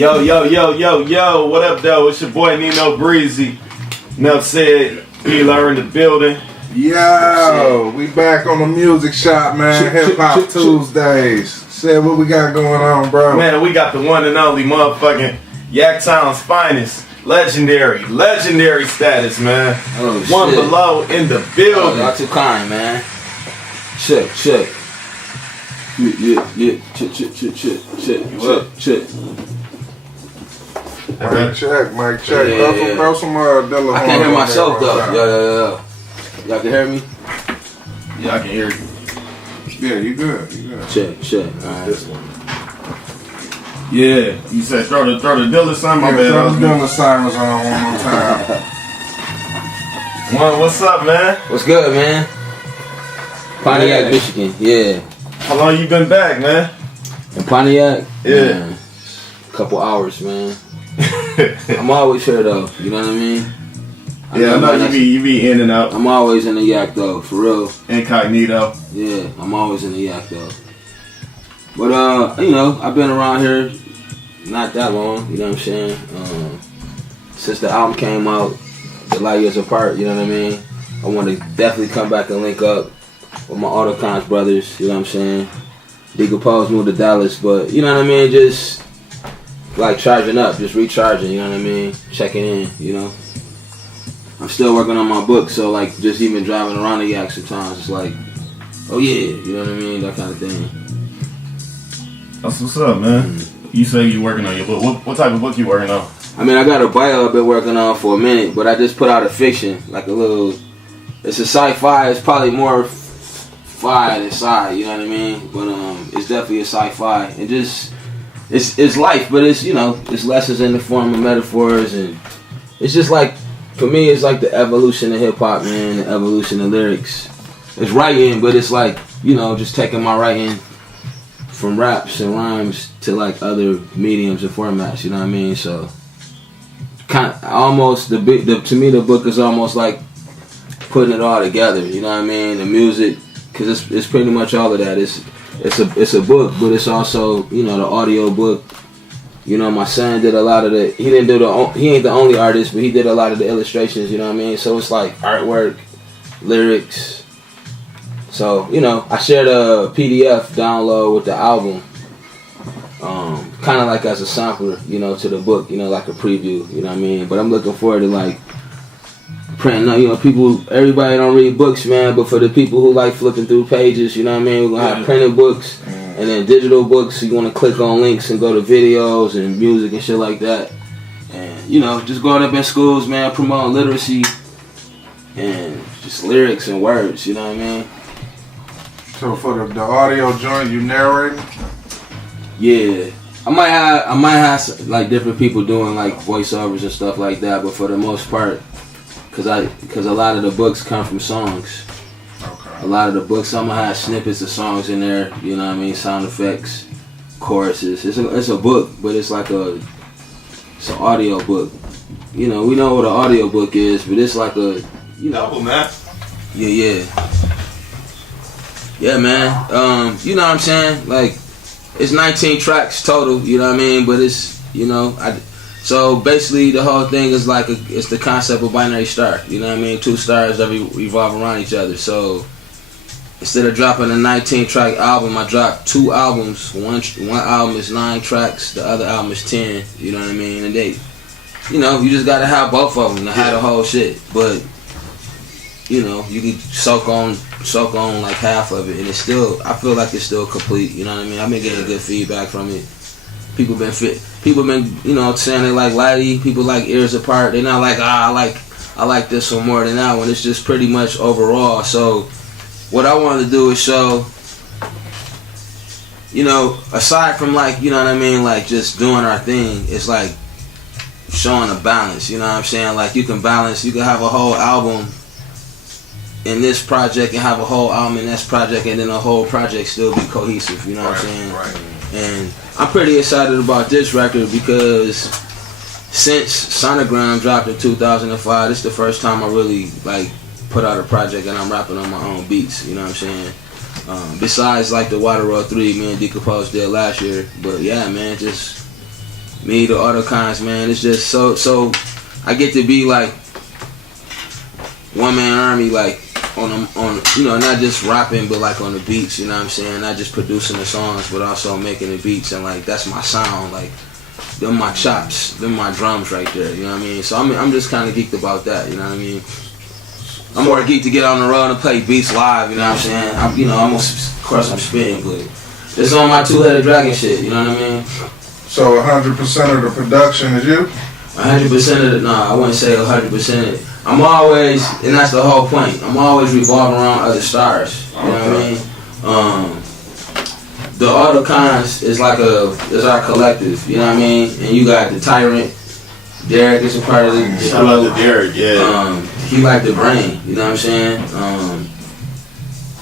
Yo, what up, though? It's your boy Nino Breezy. Enough said, Eli in the building. Yo, we back on the music shop, man. Hip Hop Tuesdays. Said what we got going on, bro? Man, we got the one and only motherfucking Yaktown's finest. Legendary status, man. Oh, one shit. below in the building. Y'all too kind, man. Check. Yeah. Check. Mic check. Yeah. Throw some Dilla. I can't hear myself though. Yeah. Y'all can hear me? Yeah, I can hear you. Yeah, you good. Check. Alright. This one. Yeah, you said throw the Dilla sign. My bad. Throw the Dilla sirens on one more time. What's up, man? What's good, man? Pontiac, Michigan. Yeah. How long you been back, man? In Pontiac? Yeah. Man, a couple hours, man. I'm always here though. You know what I mean? I know you be in and out. I'm always in the yak though, for real. Incognito. Yeah, I'm always in the yak though. But I've been around here not that long, you know what I'm saying? Since the album came out, The Light Years Apart, you know what I mean? I want to definitely come back and link up with my Autocons brothers, you know what I'm saying? Decompose moved to Dallas, but you know what I mean? Just like charging up, just recharging, you know what I mean? Checking in, you know? I'm still working on my book, so like just even driving around the yak sometimes, it's like, oh yeah, you know what I mean? That kind of thing. That's what's up, man. You say you working on your book. What type of book you working on? I mean, I got a bio I've been working on for a minute, but I just put out a fiction, like a little, it's a sci-fi, it's probably more fi than sci, you know what I mean? But it's definitely a sci-fi, and just, it's life, but it's, you know, it's lessons in the form of metaphors, and it's just like, for me, it's like the evolution of hip-hop, man, the evolution of lyrics. It's writing, but it's like, you know, just taking my writing from raps and rhymes to like other mediums and formats, you know what I mean? So, kind of almost to me, the book is almost like putting it all together, you know what I mean? The music, because it's pretty much all of that. It's a book, but it's also, you know, the audio book. You know, my son did a lot of the. He ain't the only artist, but he did a lot of the illustrations. You know what I mean? So it's like artwork, lyrics. So you know, I shared a PDF download with the album, kind of like as a sampler, you know, to the book. You know, like a preview. You know what I mean? But I'm looking forward to like printing. You know, everybody don't read books, man. But for the people who like flipping through pages, you know what I mean? We're gonna have printed books. And then digital books, so you want to click on links and go to videos and music and shit like that. And, you know, just going up in schools, man, promoting literacy and just lyrics and words, you know what I mean? So for the audio joint, you narrating? Yeah. I might have like different people doing like voiceovers and stuff like that, but for the most part, because a lot of the books come from songs. A lot of the books, I'm gonna have snippets of songs in there, you know what I mean, sound effects, choruses. It's a book, but it's like it's an audio book. You know, we know what an audio book is, but it's like a, you know. Double, man. Yeah, man. You know what I'm saying? Like, it's 19 tracks total, you know what I mean? But it's, you know, so basically the whole thing is like, it's the concept of binary star, you know what I mean? Two stars that revolve around each other, so instead of dropping a 19-track album, I dropped 2 albums. One album is 9 tracks, the other album is 10. You know what I mean? And they, you know, you just gotta have both of them to have the whole shit. But you know, you can soak on like half of it, and it's still, I feel like it's still complete. You know what I mean? I've been getting good feedback from it. People been, you know, saying they like Lighty. People like Ears Apart. They're not like, I like this one more than that one. It's just pretty much overall. So what I wanted to do is show, you know, aside from like, you know what I mean, like just doing our thing, it's like showing a balance, you know what I'm saying? Like you can balance, you can have a whole album in this project and have a whole album in this project, and then the whole project still be cohesive, you know what I'm saying? Right. And I'm pretty excited about this record because since Sonogram dropped in 2005, this is the first time I really like put out a project and I'm rapping on my own beats, you know what I'm saying? Besides like the Water Road 3 me and Decompose did last year. But yeah, man, just me, the Autocons, man. It's just so I get to be like one man army, like on you know, not just rapping, but like on the beats. You know what I'm saying? Not just producing the songs, but also making the beats, and like that's my sound. Like them my chops, them my drums right there. You know what I mean? So I'm just kind of geeked about that. You know what I mean? I'm more geeked to get on the road and play beats live. You know what I'm saying? I'm of course I'm spitting, but it's on my two-headed dragon shit. You know what I mean? So 100% of the production is you? 100% of it, I wouldn't say 100%. I'm always, and that's the whole point, I'm always revolving around other stars. You know what I mean? The Autocons is is our collective, you know what I mean? And you got the Tyrant, Derek is a part of the Shout out to Derek, yeah. He like the brain, you know what I'm saying?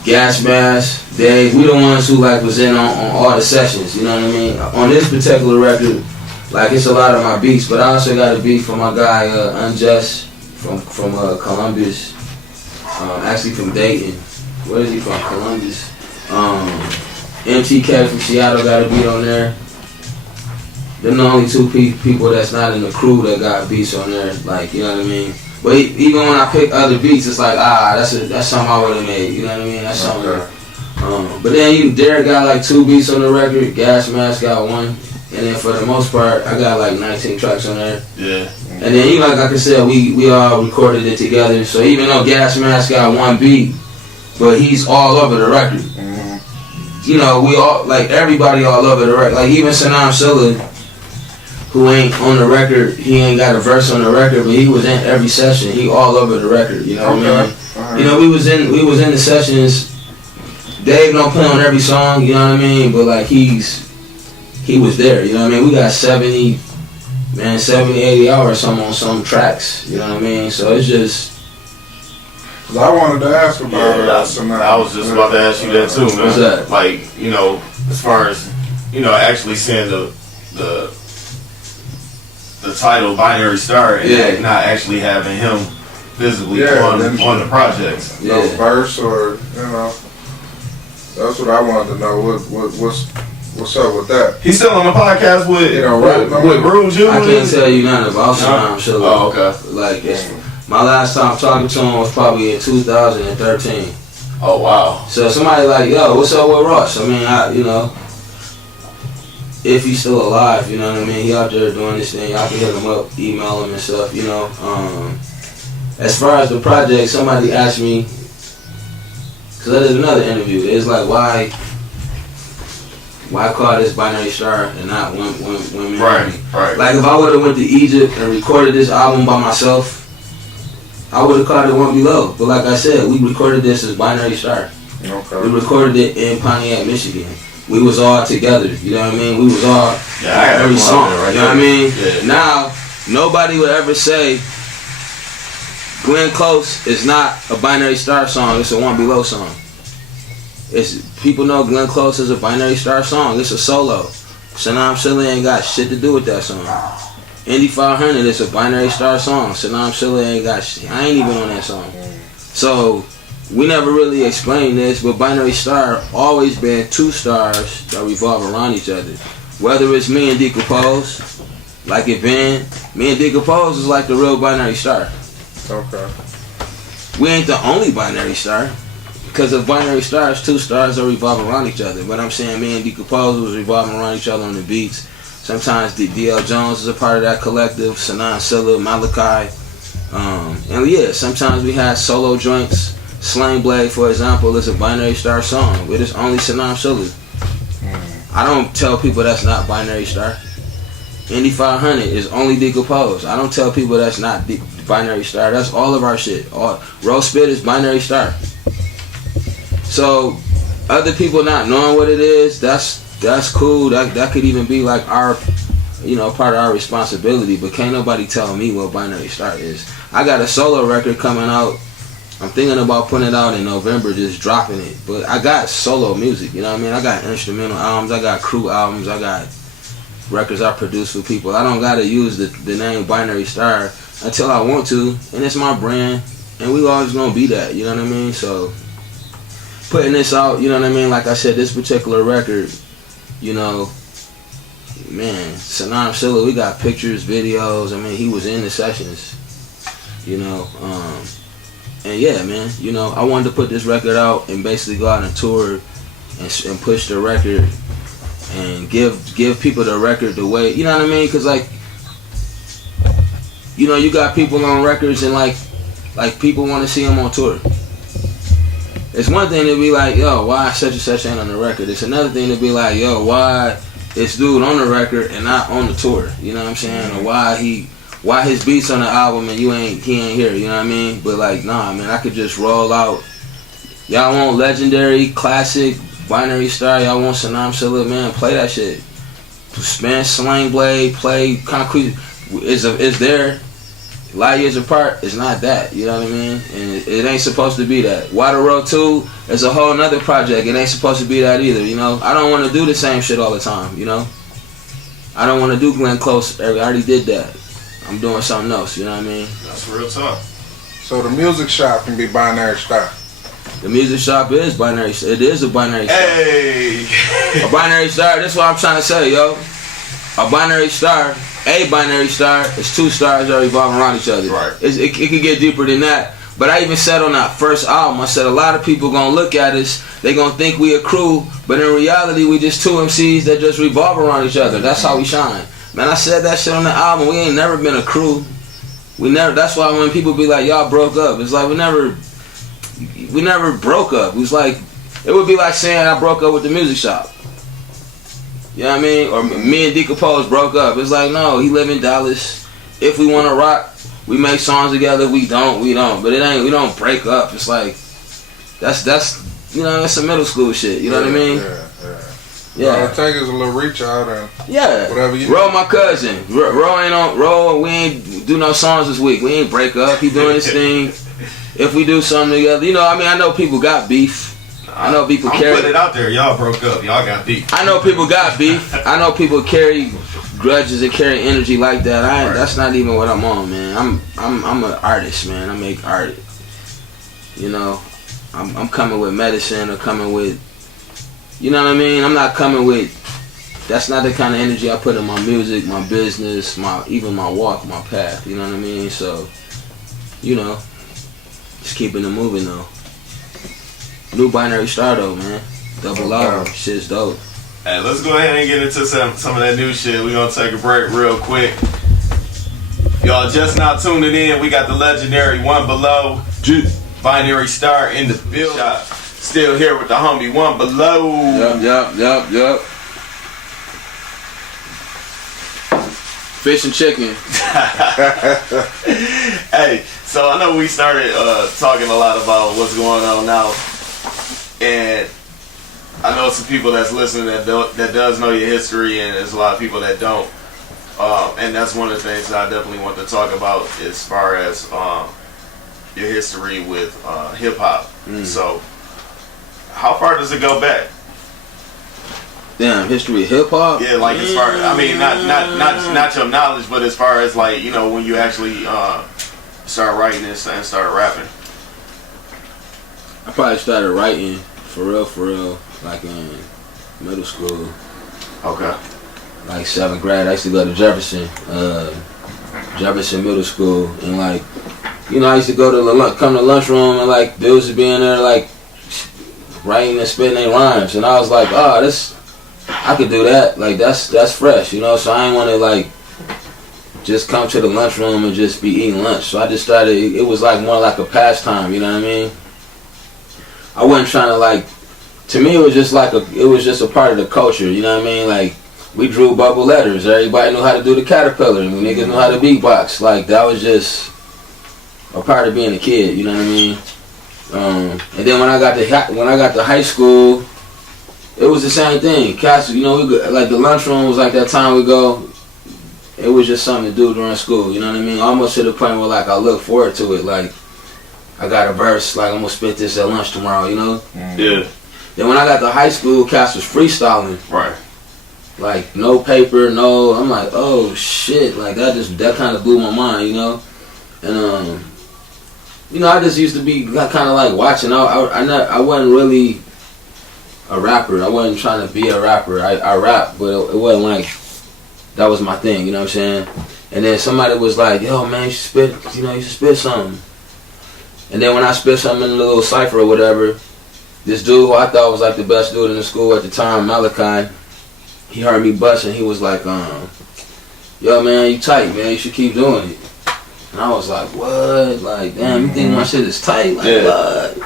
Gas Mask, Dave, we the ones who like was in on all the sessions, you know what I mean? On this particular record, like it's a lot of my beats, but I also got a beat from my guy Unjust from Columbus, actually from Dayton. Where is he from? Columbus. MTK from Seattle got a beat on there. They're the only two people that's not in the crew that got beats on there, like, you know what I mean? But even when I pick other beats, it's like, that's something I would have made, you know what I mean? That's something. But then Derek got like 2 beats on the record, Gas Mask got 1, and then for the most part, I got like 19 tracks on there. Yeah. And then like I said, we all recorded it together. So even though Gas Mask got 1 beat, but he's all over the record. Mm-hmm. You know, we all, like everybody all over the record. Like even Sanam Silla, who ain't on the record, he ain't got a verse on the record, but he was in every session. He all over the record. You know what I mean? Right. You know, we was in the sessions. Dave don't play on every song. You know what I mean? But like he was there. You know what I mean? We got 70, 80 hours on some tracks. You know what I mean? So it's just. Cause I wanted to ask about I was just about to ask you that too, man. What's that? Like, you know, as far as, you know, actually seeing the title Binary Star and not actually having him visibly on the projects. No verse or, you know. That's what I wanted to know. What's up with that? He's still on the podcast with Bruce Jr. I can't tell you nothing about Sanam Silla. Oh, okay. Like my last time talking to him was probably in 2013. Oh wow. So somebody like, yo, what's up with Ross? I mean, you know, if he's still alive, you know what I mean? He out there doing this thing. Y'all can hit him up, email him and stuff, you know. As far as the project, somebody asked me, because I did another interview. It's like, why call this Binary Star and not Women? Right. Like if I would have went to Egypt and recorded this album by myself, I would have called it One Below. But like I said, we recorded this as Binary Star. Okay. We recorded it in Pontiac, Michigan. We was all together, you know what I mean? We was all every song, right, you know what I mean? Yeah. Now, nobody would ever say Glenn Close is not a Binary Star song, it's a One Below song. People know Glenn Close is a Binary Star song, it's a solo. Sanam Silla ain't got shit to do with that song. Indy 500 is a Binary Star song, Sanam Silla ain't got shit, I ain't even on that song. So, we never really explained this, but Binary Star always been 2 stars that revolve around each other. Whether it's me and Decompose, like it been, me and Decompose is like the real Binary Star. Okay. We ain't the only Binary Star, because of Binary Stars, 2 stars that revolve around each other. But I'm saying me and Decompose was revolving around each other on the beats. Sometimes DL Jones is a part of that collective, Sanam Silla, Malachi. And yeah, sometimes we had solo joints. Slang Blade, for example, is a Binary Star song, but it's only Sanam Silla. I don't tell people that's not Binary Star. Indy 500 is only Decompose. I don't tell people that's not Binary Star. That's all of our shit. Roll Spit is Binary Star. So, other people not knowing what it is, that's cool. That could even be like our, you know, part of our responsibility. But can't nobody tell me what Binary Star is. I got a solo record coming out. I'm thinking about putting it out in November, just dropping it. But I got solo music, you know what I mean? I got instrumental albums, I got crew albums, I got records I produce for people. I don't gotta use the name Binary Star until I want to, and it's my brand, and we always gonna be that, you know what I mean? So, putting this out, you know what I mean? Like I said, this particular record, you know, man, Sanam Silla, we got pictures, videos. I mean, he was in the sessions, you know. And yeah, man, you know, I wanted to put this record out and basically go out and tour and push the record and give people the record the way, you know what I mean? Because, like, you know, you got people on records and, like people want to see them on tour. It's one thing to be like, yo, why such and such ain't on the record? It's another thing to be like, yo, why this dude on the record and not on the tour? You know what I'm saying? Or why his beats on the album and he ain't here? You know what I mean? But like, nah, man, I could just roll out. Y'all want legendary, classic, binary star? Y'all want Sanam Silla? Man, play that shit. Man, Slang Blade, play Concrete. It's there. Light years apart, it's not that, you know what I mean? And it ain't supposed to be that. Water Road 2 is a whole nother project. It ain't supposed to be that either, you know? I don't want to do the same shit all the time, you know? I don't want to do Glenn Close. I already did that. I'm doing something else, you know what I mean? That's real talk. So the music shop can be binary star. The music shop is binary. It is a binary star. Hey! A binary star, that's what I'm trying to say, yo. A binary star is two stars that revolve around each other. Right. It can get deeper than that. But I even said on that first album, I said a lot of people gonna look at us, they gonna think we a crew, but in reality we just two MCs that just revolve around each other. That's how we shine. Man, I said that shit on the album. We ain't never been a crew. That's why when people be like, y'all broke up, it's like we never broke up. It was like, it would be like saying I broke up with the music shop. You know what I mean? Or me and Decompose broke up. It's like, no, he live in Dallas. If we want to rock, we make songs together. We don't. But we don't break up. It's like, that's you know, that's some middle school shit. You know what I mean? Yeah. All it takes is a little reach out and whatever you Ro, my cousin. Ro, we ain't do no songs this week. We ain't break up. He doing his thing. If we do something together, you know, I mean, I know people got beef. I know people carry. Put it out there. Y'all broke up. Y'all got beef. I know people got beef. I know people carry grudges and carry energy like that. That's not even what I'm on, man. I'm an artist, man. I make art. You know, I'm coming with medicine or coming with, you know what I mean? I'm not coming with. That's not the kind of energy I put in my music, my business, even my walk, my path. You know what I mean? So, you know, just keeping it moving though. New binary star though, man. Double R, shit's dope. Hey, let's go ahead and get into some of that new shit. We're gonna take a break real quick. Y'all just now tuning in. We got the legendary One Below, binary star in the building. Still here with the homie One Below. Yup. Fish and chicken. Hey, so I know we started talking a lot about what's going on now. And I know some people that's listening that does know your history, and there's a lot of people that don't. And that's one of the things that I definitely want to talk about as far as your history with hip hop. So, how far does it go back? Damn, history of hip hop? Yeah, like as far, I mean, not your knowledge, but as far as like, you know, when you actually start writing this and start rapping. I probably started writing for real, like in middle school. Okay. Like 7th grade, I used to go to Jefferson Middle School, and like, you know, I used to go to come to lunchroom and like dudes would be in there like writing and spitting their rhymes, and I was like, oh, I could do that. Like that's fresh, you know. So I ain't want to like just come to the lunchroom and just be eating lunch. So I just started. It was like more like a pastime, you know what I mean? I wasn't trying to like. To me, it was just a part of the culture, you know what I mean? Like we drew bubble letters. Everybody knew how to do the caterpillar. And niggas knew how to beatbox. Like that was just a part of being a kid, you know what I mean? And then when I got to high school, it was the same thing. Cats, you know, like the lunchroom was like that time we go. It was just something to do during school, you know what I mean? Almost to the point where like I look forward to it. Like I got a verse, like I'm gonna spit this at lunch tomorrow, you know? Yeah. Then when I got to high school, Cass was freestyling. Right. Like no paper, no. I'm like, oh shit! Like that kind of blew my mind, you know. And you know, I just used to be kind of like watching. I wasn't really a rapper. I wasn't trying to be a rapper. I rap, but it wasn't like That was my thing, you know what I'm saying? And then somebody was like, yo man, you should spit something. And then when I spit something in a little cipher or whatever, this dude who I thought was like the best dude in the school at the time, Malachi, he heard me busting. He was like, yo man, you tight, man, you should keep doing it. And I was like, what? Like, damn, you think my shit is tight? Like, what?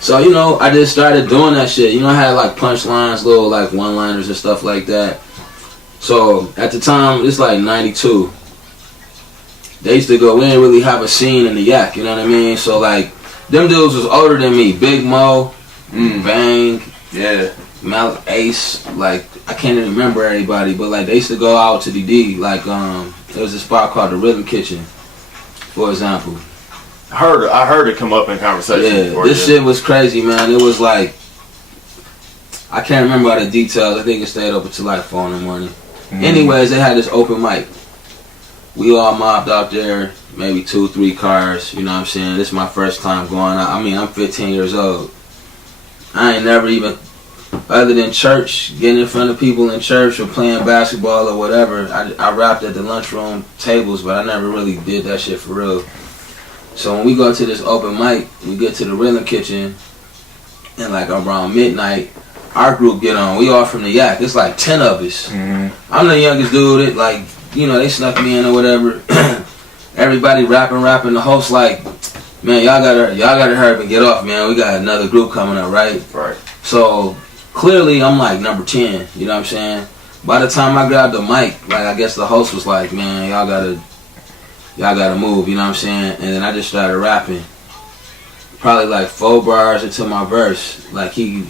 So, you know, I just started doing that shit. You know, I had like punchlines, little like one-liners and stuff like that. So, at the time, it's like 92. They used to go, we didn't really have a scene in the Yak, you know what I mean? So, like, them dudes was older than me. Big Mo, Bang, Malik Ace, like, I can't even remember everybody, but like, they used to go out to the D. Like, there was a spot called the Rhythm Kitchen, for example. I heard it come up in conversation before. This shit was crazy, man. It was like, I can't remember all the details. I think it stayed open till like 4 in the morning. Anyways, they had this open mic. We all mobbed out there, maybe 2-3 cars, you know what I'm saying? This is my first time going out. I mean, I'm 15 years old. I ain't never even, other than church, getting in front of people in church or playing basketball or whatever, I rapped at the lunchroom tables, but I never really did that shit for real. So when we go to this open mic, we get to the Rhythm Kitchen, and like around midnight, our group get on. We all from the Yak. It's like 10 of us. I'm the youngest dude. Like, you know, they snuck me in or whatever. Everybody rapping. The host like, man, y'all gotta hurry up and get off, man. We got another group coming up, right? Right. So clearly, I'm like number 10. You know what I'm saying? By the time I grabbed the mic, like I guess the host was like, man, y'all gotta move, you know what I'm saying? And then I just started rapping. Probably like 4 bars into my verse. Like he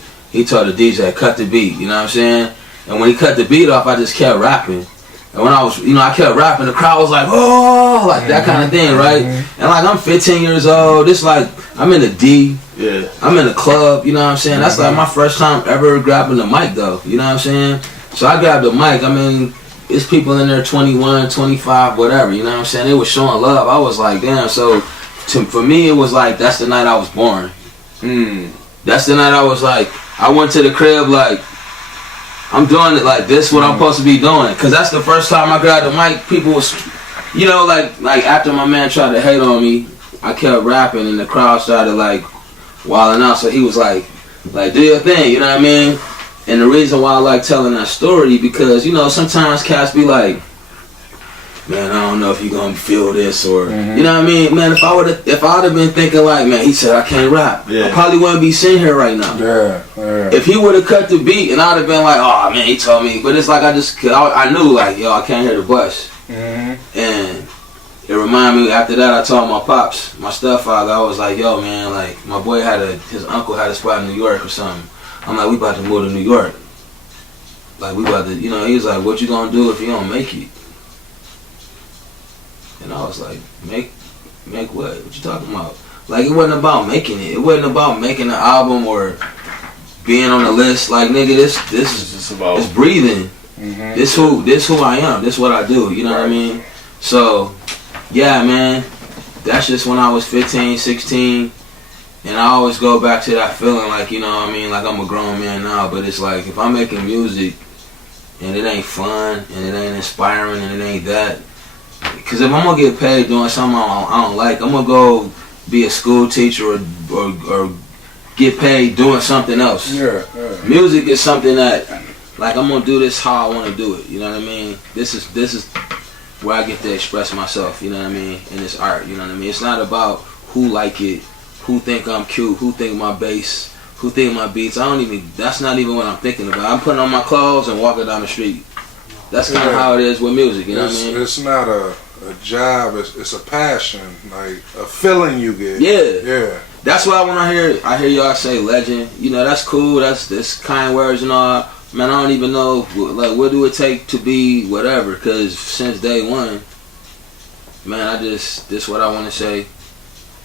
told the DJ, cut the beat, you know what I'm saying? And when he cut the beat off, I just kept rapping. And when I was, you know, I kept rapping, the crowd was like, oh, like that kind of thing, right? And like I'm 15 years old, it's like, I'm in the D. Yeah. I'm in the club, you know what I'm saying? That's like my first time ever grabbing the mic though, you know what I'm saying? So I grabbed the mic, I mean, it's people in there 21, 25, whatever, you know what I'm saying? They was showing love. I was like, damn, so for me it was like, that's the night I was born. That's the night I was like, I went to the crib like, I'm doing it like this, what I'm supposed to be doing. Cause that's the first time I grabbed the mic, people was, you know, like after my man tried to hate on me, I kept rapping and the crowd started like wilding out. So he was like do your thing, you know what I mean? And the reason why I like telling that story, because, you know, sometimes cats be like, man, I don't know if you're going to feel this or, you know what I mean? Man, if I would have been thinking like, man, he said I can't rap, I probably wouldn't be sitting here right now. If he would have cut the beat and I'd have been like, oh, man, he told me. But it's like I knew like, yo, I can't hear the bus. And it reminded me, after that, I told my pops, my stepfather, I was like, yo, man, like, my boy his uncle had a spot in New York or something. I'm like, we about to move to New York. Like, we about to, you know, he was like, what you gonna do if you don't make it? And I was like, make what? What you talking about? Like, it wasn't about making it. It wasn't about making an album or being on the list. Like, nigga, this is just about, it's breathing. This who I am. This what I do. You know what I mean? So, yeah, man, that's just when I was 15, 16. And I always go back to that feeling like, you know what I mean, like I'm a grown man now, but it's like if I'm making music and it ain't fun and it ain't inspiring and it ain't that, because if I'm going to get paid doing something I don't like, I'm going to go be a school teacher or get paid doing something else. Music is something that, like, I'm going to do this how I want to do it, you know what I mean? This is where I get to express myself, you know what I mean, in this art, you know what I mean? It's not about who like it, who think I'm cute, who think my bass, who think my beats. That's not even what I'm thinking about. I'm putting on my clothes and walking down the street. That's kind of how it is with music, you know what I mean? It's not a job, it's a passion, like a feeling you get. Yeah. That's why when I hear y'all say legend, you know, that's cool, that's kind words and all. Man, I don't even know, like, what do it take to be whatever, because since day one, man, this what I want to say.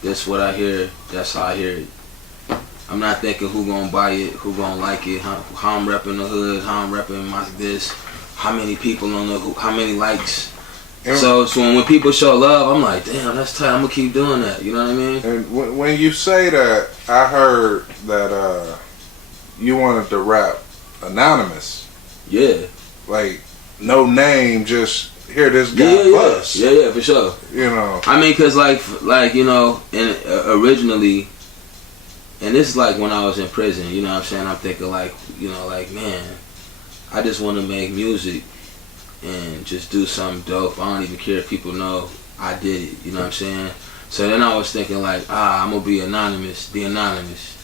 That's what I hear. That's how I hear it. I'm not thinking who gonna buy it, who gonna like it, how I'm repping the hood, how I'm repping my this, how many people on the, how many likes. So when people show love, I'm like, damn, that's tight. I'm gonna keep doing that. You know what I mean? And when you say that, I heard that you wanted to rap anonymous. Yeah. Like, no name, just hear this guy bust. Yeah, for sure. You know. I mean, cause like you know, and originally, and this is like when I was in prison. You know what I'm saying? I'm thinking like, you know, like man, I just want to make music and just do something dope. I don't even care if people know I did it. You know what I'm saying? So then I was thinking like, I'm gonna be anonymous, be anonymous.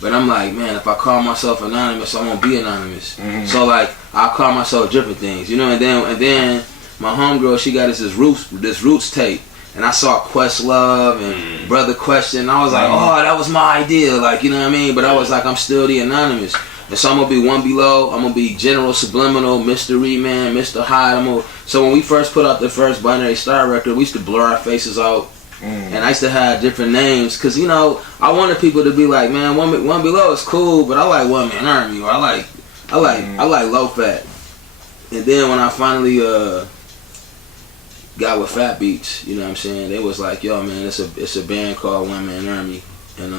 But I'm like, man, if I call myself anonymous, I won't be anonymous. Mm-hmm. So like, I'll call myself different things, you know. And then my homegirl, she got this Roots tape, and I saw Questlove and Brother Question. And I was like, oh, that was my idea, like, you know what I mean. But I was like, I'm still the anonymous, and so I'm gonna be One Below. I'm gonna be General Subliminal, Mr. Reman, Mr. Hyde. So when we first put out the first Binary Star record, we used to blur our faces out. And I used to have different names, cause you know I wanted people to be like, man, One Below is cool, but I like One Man Army, or I like Low Fat. And then when I finally got with Fat Beats, you know what I'm saying, they was like, yo man, it's a band called One Man Army, and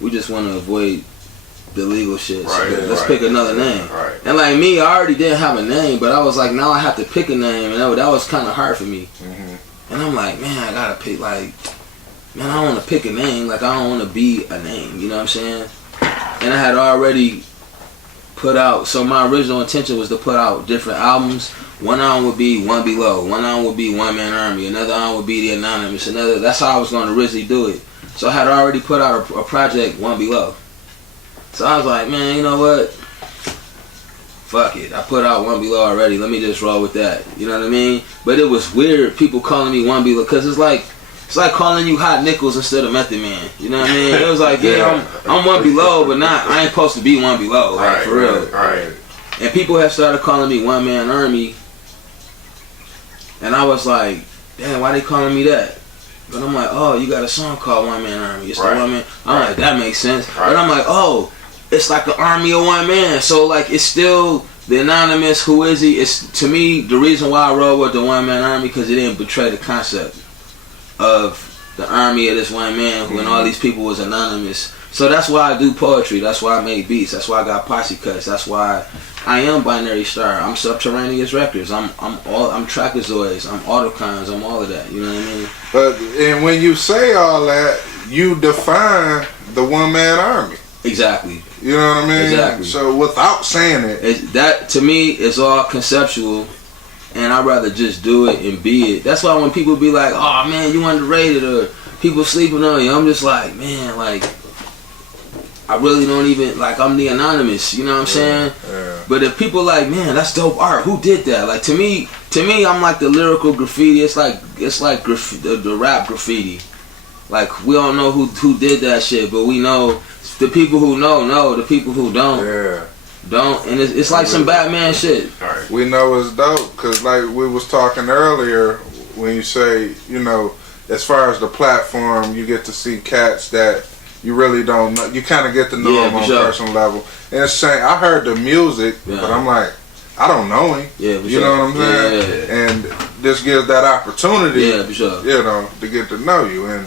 we just want to avoid the legal shit. Right, so let's pick another name. Right. And like me, I already didn't have a name, but I was like, now I have to pick a name, and that was kind of hard for me. And I'm like, man, I gotta pick, like, man, I don't want to pick a name. Like, I don't want to be a name, you know what I'm saying? And I had already put out, so my original intention was to put out different albums. One album would be One Below. One album would be One Man Army. Another album would be The Anonymous. That's how I was going to originally do it. So I had already put out a project, One Below. So I was like, man, you know what? Fuck it, I put out One Below already, let me just roll with that, you know what I mean? But it was weird, people calling me One Below, because it's like calling you Hot Nickels instead of Method Man, you know what I mean? It was like, yeah, I'm One Below, but I ain't supposed to be One Below, like, for real. Right. And people have started calling me One Man Army, and I was like, damn, why they calling me that? But I'm like, oh, you got a song called One Man Army, it's the One Man, I'm like, that makes sense. But I'm like, oh, it's like an army of one man, so like it's still the anonymous. Who is he? It's, to me, the reason why I roll with the One Man Army, because it didn't betray the concept of the army of this one man when all these people was anonymous. So that's why I do poetry. That's why I make beats. That's why I got posse cuts. That's why I am Binary Star. I'm Subterraneous Records. I'm Trackazoids. I'm Autocons. I'm all of that. You know what I mean? But and when you say all that, you define the One Man Army. Exactly. You know what I mean? Exactly. So without saying it, that to me is all conceptual, and I'd rather just do it and be it. That's why when people be like, "Oh man, you underrated," or people sleeping on you, I'm just like, man, like I really don't even like. I'm the anonymous. You know what I'm saying? Yeah. But if people like, man, that's dope art. Who did that? Like to me, I'm like the lyrical graffiti. It's like the rap graffiti. Like we don't know who did that shit, but we know. The people who know. The people who don't, don't. And it's like some Batman shit. Right. We know it's dope, because like we was talking earlier, when you say, you know, as far as the platform, you get to see cats that you really don't know. You kind of get to know them on a personal level. And it's saying, I heard the music, but I'm like, I don't know him. Yeah, for you know what I'm saying? Yeah. And this gives that opportunity, for sure. You know, to get to know you. And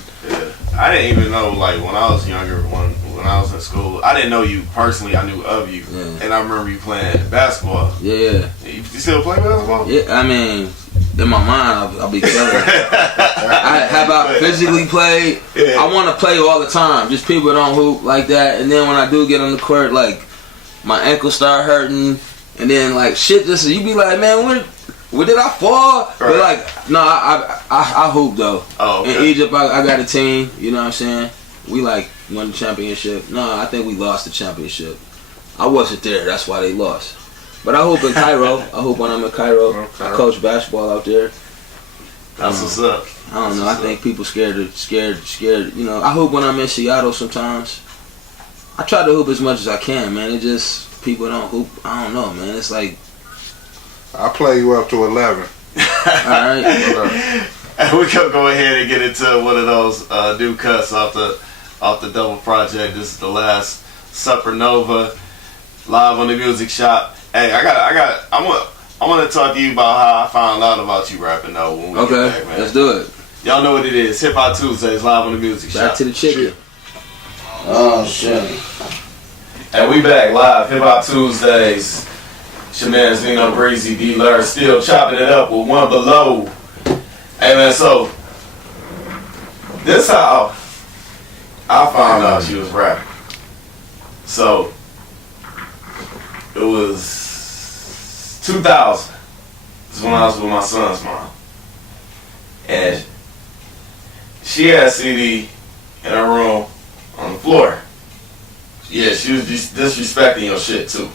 I didn't even know, like, when I was younger, when I was in school, I didn't know you personally. I knew of you, and I remember you playing basketball. Yeah. You still play basketball? Yeah, I mean, in my mind, I'll be killing. Have I physically played? Yeah. I want to play all the time. Just people don't hoop like that, and then when I do get on the court, like my ankles start hurting, and then like shit, just you be like, man, where did I fall? Right. But like, no, I hoop though. Oh, okay. In Egypt, I got a team. You know what I'm saying? We like won the championship. No, I think we lost the championship. I wasn't there. That's why they lost. But I hoop in Cairo. I hoop when I'm in Cairo. Okay. I coach basketball out there. That's what's up. I don't know. I think people scared. You know, I hoop when I'm in Seattle sometimes. I try to hoop as much as I can, man. It just people don't hoop. I don't know, man. It's like I'll play you up to 11. Alright. We can go ahead and get into one of those new cuts off the double project. This is the last Supernova live on the Music Shop. Hey, I want to talk to you about how I found out about you rapping though when we get back, man. Let's do it. Y'all know what it is. Hip Hop Tuesdays live on the Music Shop. Back to the chicken. Oh shit. And we back live, Hip Hop Tuesdays. It's your man Zeno Breezy D. Lur, still chopping it up with One Below. Hey man, so this how I found out she was rapping. So it was 2000. This is when I was with my son's mom, and she had a CD in her room on the floor. Yeah, she was disrespecting your shit too.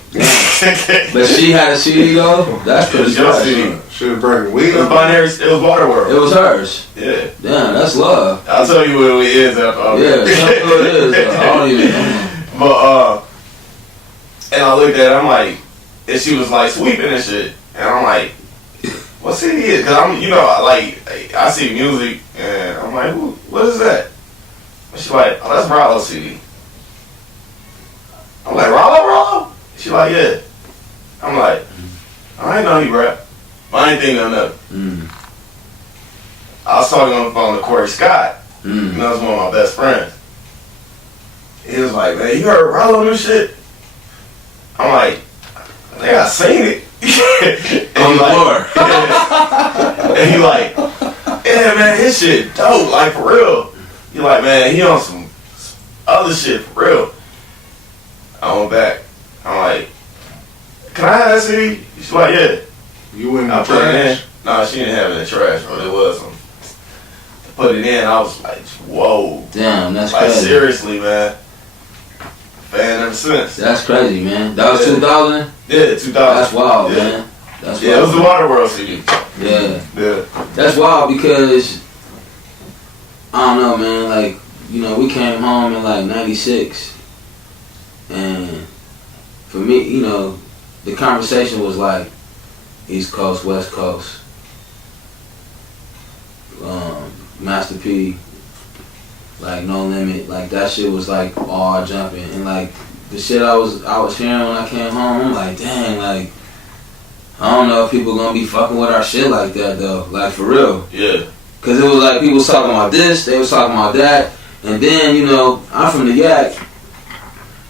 But she had a CD though? That's pretty good. She was burning weed. It was binary, it was Waterworld. It was hers. Yeah. Damn, that's love. I'll tell you what it is after all that. Yeah, that's what it is. I don't even know. But, and I looked at her, I'm like, and she was like sweeping and shit. And I'm like, what CD is? Because I'm, you know, I see music and I'm like, what is that? And she's like, oh, that's Rollo CD. I'm like, Rollo? She like, yeah. I'm like, I ain't know he rap. I ain't think nothing of it. I was talking on the phone to Corey Scott. You know, that's one of my best friends. He was like, man, you heard Rollo new shit? I'm like, I think I seen it. On the floor. Yeah. And he like, yeah, man, his shit dope, like for real. He like, man, he on some other shit for real. I went back. I'm like, can I have that CD? She's like, yeah. You went in I the put it in. trash? No, she didn't have it in the trash, bro. It was some. I put it in. I was like, whoa. Damn, that's like, crazy. Seriously, man. Fan ever since. That's crazy, man. That was 2000? Yeah, 2000. That's wild, yeah. man. That's yeah, wild. it was the Waterworld CD. Yeah. Yeah. That's wild because, I don't know, man, like, you know, we came home in like 96. And for me, you know, the conversation was like East Coast, West Coast, Master P, like No Limit, like that shit was like all jumping, and like the shit I was hearing when I came home, I'm like, dang, like I don't know if people gonna be fucking with our shit like that though, like for real. Yeah. Cause it was like people was talking about this, they was talking about that, and then you know I'm from the Yak.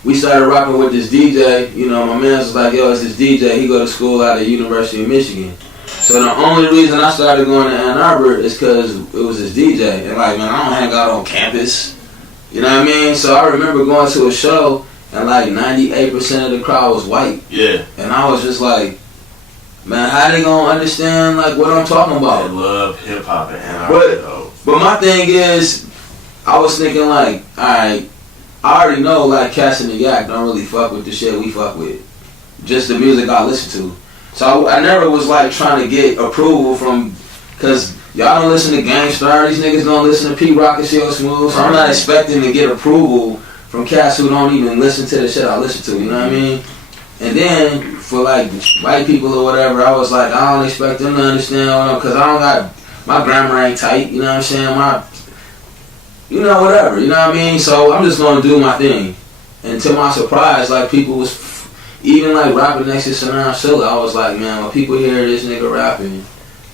We started rocking with this DJ, you know, my man was like, yo, it's this DJ, he go to school out at University of Michigan. So the only reason I started going to Ann Arbor is because it was this DJ. And like, man, I don't hang out on campus. You know what I mean? So I remember going to a show and like 98% of the crowd was white. Yeah. And I was just like, man, how they gonna understand like what I'm talking about? I love hip hop in Ann Arbor though. But my thing is, I was thinking like, alright, I already know like Cats in the Yak don't really fuck with the shit we fuck with. Just the music I listen to. So I never was like trying to get approval from, cause y'all don't listen to Gangstar, these niggas don't listen to Pete Rock and CeeLo Smooth, so I'm not expecting to get approval from cats who don't even listen to the shit I listen to, you know what I mean? And then for like white people or whatever, I was like, I don't expect them to understand what I'm, cause I don't got, my grammar ain't tight, you know what I'm saying? You know, whatever, you know what I mean? So I'm just gonna do my thing. And to my surprise, like people was, even like rapping next to Sanaa Shilla, I was like, man, when people hear this nigga rapping,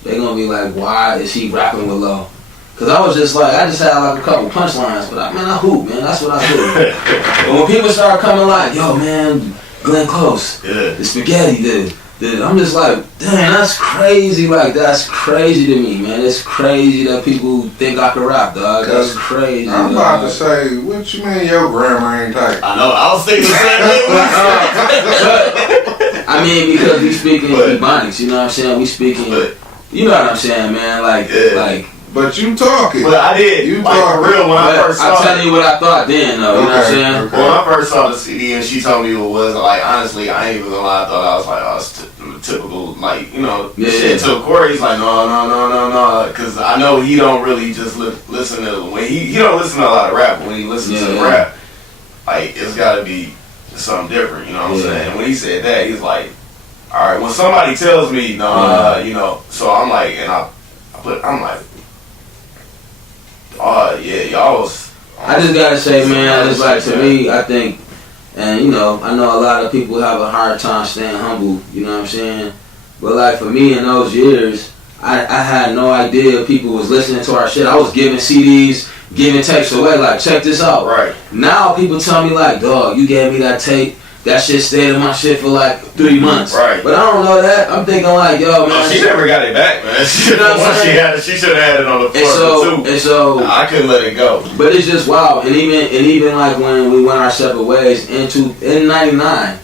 they gonna be like, why is he rapping with Low? Cause I was just like, I just had like a couple punchlines, but I hoop, man, that's what I do. But when people start coming like, yo, man, Glenn Close, the Spaghetti dude, I'm just like, damn, that's crazy. Like, that's crazy to me, man. It's crazy that people think I can rap, dog. That's crazy. I'm about to say, what you mean your grammar ain't tight? I know, I was thinking the same thing. I mean, because we speaking Ebonics, you know what I'm saying? We speaking, you know what I'm saying, man? Like. But you talking. But I did. You like, for real, when I first saw it. I'll tell you what I thought then, though. You know what I'm saying? Okay. When I first saw the CD and she told me what it was, like, honestly, I ain't even gonna lie. I thought I was like, oh, it's typical, like, you know, shit. Till Corey's like, no. Because I know he don't really just listen to, when he don't listen to a lot of rap. But when he listens to rap, like, it's gotta be something different, you know what I'm saying? And when he said that, he's like, all right, when somebody tells me, you know, so I'm like, and I'm like, oh yeah, y'all was. I just gotta say, man, it's like to me, I think, and you know, I know a lot of people have a hard time staying humble. You know what I'm saying? But like for me in those years, I had no idea people was listening to our shit. I was giving CDs, giving tapes away. Like, check this out. Right. Now people tell me like, dog, you gave me that tape. that shit stayed in my shit for like 3 months. Right. But I don't know that. I'm thinking like, yo, man. She never got it back, man. You know what I'm saying? She should have had it on the floor too. And so I couldn't let it go. But it's just wild. And even like when we went our separate ways in '99,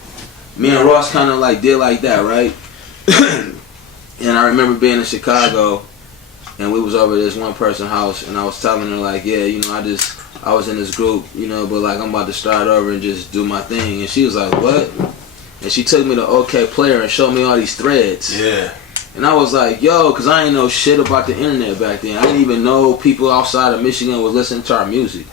me and Ross kind of like did like that, right? And I remember being in Chicago, and we was over at this one person's house, and I was telling her like, yeah, you know, I was in this group, you know, but like I'm about to start over and just do my thing. And she was like, what? And she took me to OK Player and showed me all these threads. Yeah. And I was like, yo, because I ain't know shit about the internet back then. I didn't even know people outside of Michigan was listening to our music.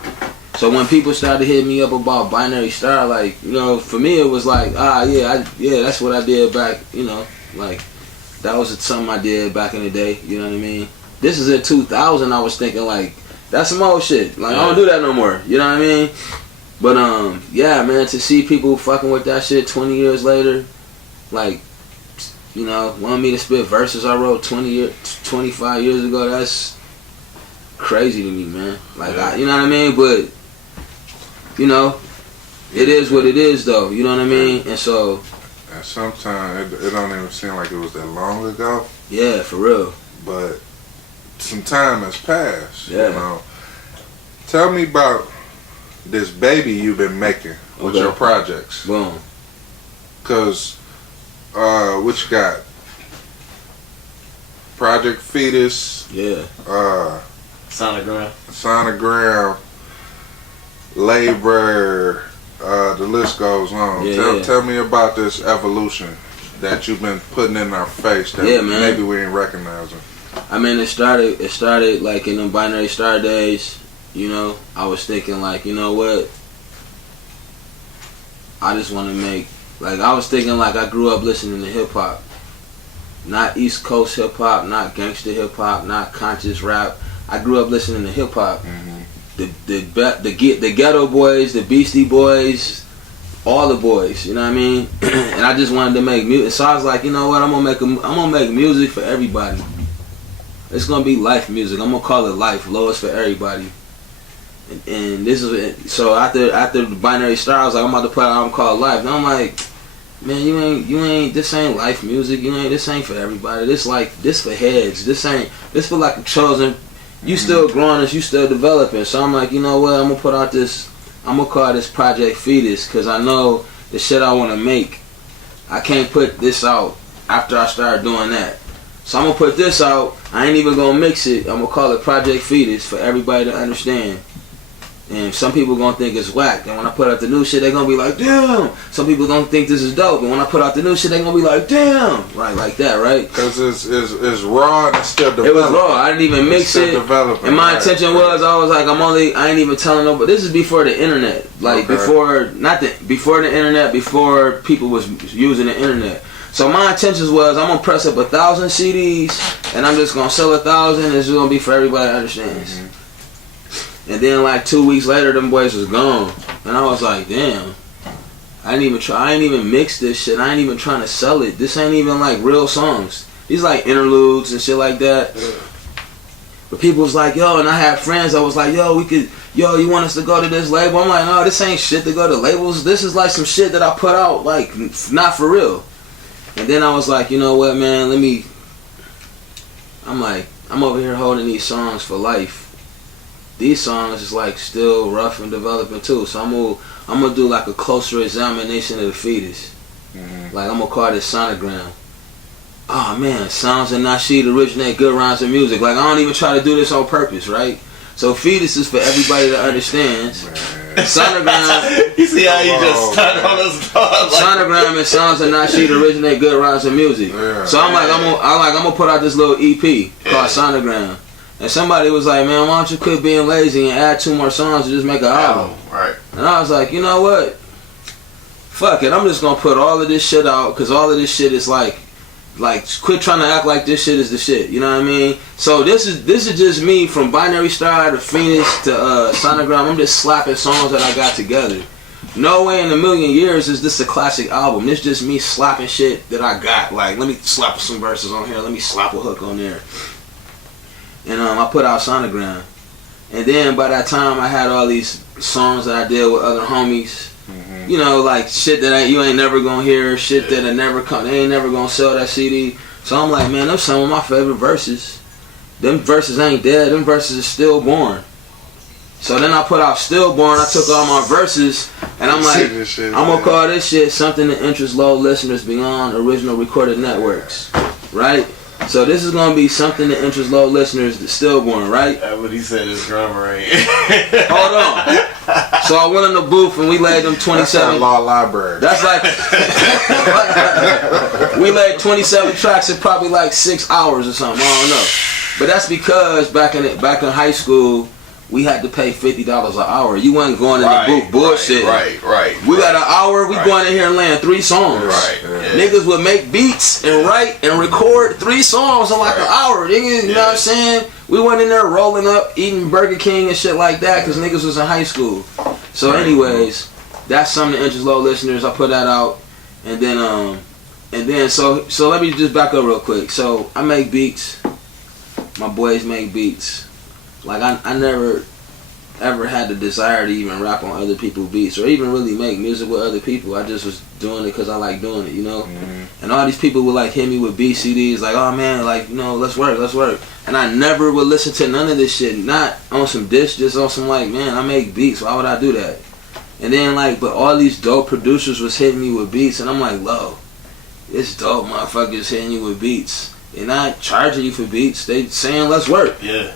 So when people started hitting me up about Binary Star, like, you know, for me it was like, yeah, that's what I did back, you know, like, that was something I did back in the day, you know what I mean? This is in 2000, I was thinking, like, that's some old shit. Like, I don't do that no more, you know what I mean? But, yeah, man, to see people fucking with that shit 20 years later, like, you know, want me to spit verses I wrote 25 years ago, that's crazy to me, man. Like, you know what I mean? But, you know, it is what it is, though, you know what I mean? And so... And sometimes it don't even seem like it was that long ago. Yeah, for real. But some time has passed, yeah. You know. Tell me about this baby you've been making with your projects. Boom. Because, what you got? Project Fetus. Yeah. Sonogram. Labor. The list goes on. Yeah, Tell me about this evolution that you've been putting in our face that maybe we ain't recognizing. I mean, it started like in the Binary Star days, you know. I was thinking like, you know what? I just want to make, like, I was thinking like I grew up listening to hip hop. Not East Coast hip hop, not gangster hip hop, not conscious rap. I grew up listening to hip hop. Mm-hmm. The Ghetto Boys, the Beastie Boys, all the boys, you know what I mean? And I just wanted to make music. So I was like, you know what? I'm gonna make music for everybody. It's gonna be life music. I'm gonna call it life. Lowest for everybody. And this is it. So after the Binary Star, I was like, I'm about to put out an album called Life. And I'm like, man, you ain't. This ain't life music. This ain't for everybody. This for heads. This for like a chosen. You still growing this, you still developing. So I'm like, you know what, I'm gonna call this Project Fetus, because I know the shit I want to make, I can't put this out after I start doing that. So I'm gonna put this out, I ain't even gonna mix it, I'm gonna call it Project Fetus for everybody to understand. And some people gonna think it's whack, and when I put out the new shit, they gonna be like, damn. Some people gonna think this is dope, and when I put out the new shit, they gonna be like, damn. Right, like that, right? Because it's raw and it's still developing. It was raw. I didn't even mix it. And my intention was, I was like, I ain't even telling nobody. This is before the internet, like before the internet, before people was using the internet. So my intentions was, I'm gonna press up 1,000 CDs, and I'm just gonna sell 1,000. And it's gonna be for everybody that understands. Mm-hmm. And then like 2 weeks later, them boys was gone. And I was like, damn. I ain't even mix this shit. I ain't even trying to sell it. This ain't even like real songs. These like interludes and shit like that. Yeah. But people was like, yo, and I had friends that was like, yo, you want us to go to this label? I'm like, no, this ain't shit to go to labels. This is like some shit that I put out, like, not for real. And then I was like, you know what, man, I'm over here holding these songs for life. These songs is like still rough and developing too, so I'm gonna do like a closer examination of the fetus. Mm-hmm. Like I'm gonna call this sonogram. Oh man, sounds and Nasheed originate good rhymes and music. Like I don't even try to do this on purpose, right? So fetus is for everybody that understands. Sonogram. You see how you just stuck on us? Sonogram and sounds and Nasheed originate good rhymes and music. Yeah. So I'm gonna put out this little EP called Sonogram. And somebody was like, man, why don't you quit being lazy and add 2 more songs and just make an album? Right. And I was like, you know what? Fuck it. I'm just going to put all of this shit out, because all of this shit is like, quit trying to act like this shit is the shit. You know what I mean? So this is just me from Binary Star to Phoenix to Sonogram. I'm just slapping songs that I got together. No way in a million years is this a classic album. This just me slapping shit that I got. Like, let me slap some verses on here. Let me slap a hook on there. And I put out Sonogram. And then by that time I had all these songs that I did with other homies. Mm-hmm. You know, like shit that you ain't never gonna hear, shit that never come. They ain't never gonna sell that CD. So I'm like, man, those some of my favorite verses. Them verses ain't dead. Them verses are still born. So then I put out Stillborn. I took all my verses, and I'm like, I'm gonna call this shit something that interests low listeners beyond original recorded networks, right? So this is gonna be something that interests low listeners. Stillborn, right? That's what he said. His drummer ain't. Hold on. So I went in the booth and we laid them 27. That's law library. That's like we laid 27 tracks in probably like 6 hours or something. I don't know, but that's because back in high school, we had to pay $50 an hour. You wasn't going in the booth bullshit. Right. We got an hour. We going in here and laying 3 songs. Right. Yeah. Niggas would make beats and write and record 3 songs in like an hour. Niggas, you know what I'm saying? We went in there rolling up, eating Burger King and shit like that because niggas was in high school. So, anyways, that's something that interests low listeners. I put that out, and then so let me just back up real quick. So I make beats. My boys make beats. Like, I never ever had the desire to even rap on other people's beats or even really make music with other people. I just was doing it because I like doing it, you know? And all these people would, like, hit me with beat CDs, like, oh, man, like, you know, let's work. And I never would listen to none of this shit, not on some dish, just on some, like, man, I make beats. Why would I do that? And then, like, but all these dope producers was hitting me with beats, and I'm like, low, it's dope motherfuckers hitting you with beats. They're not charging you for beats. They saying, let's work. Yeah.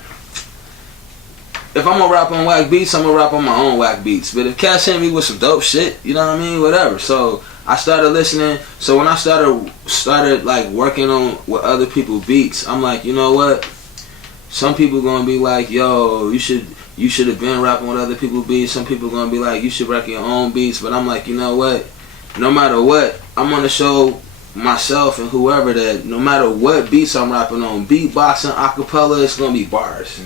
If I'm gonna rap on whack beats, I'm gonna rap on my own whack beats. But if cats hit me with some dope shit, you know what I mean? Whatever. So I started listening. So when I started like working on with other people's beats, I'm like, you know what? Some people gonna be like, yo, you should have been rapping with other people's beats. Some people gonna be like, you should rap your own beats. But I'm like, you know what? No matter what, I'm gonna show myself and whoever that no matter what beats I'm rapping on, beatboxing, acapella, it's gonna be bars.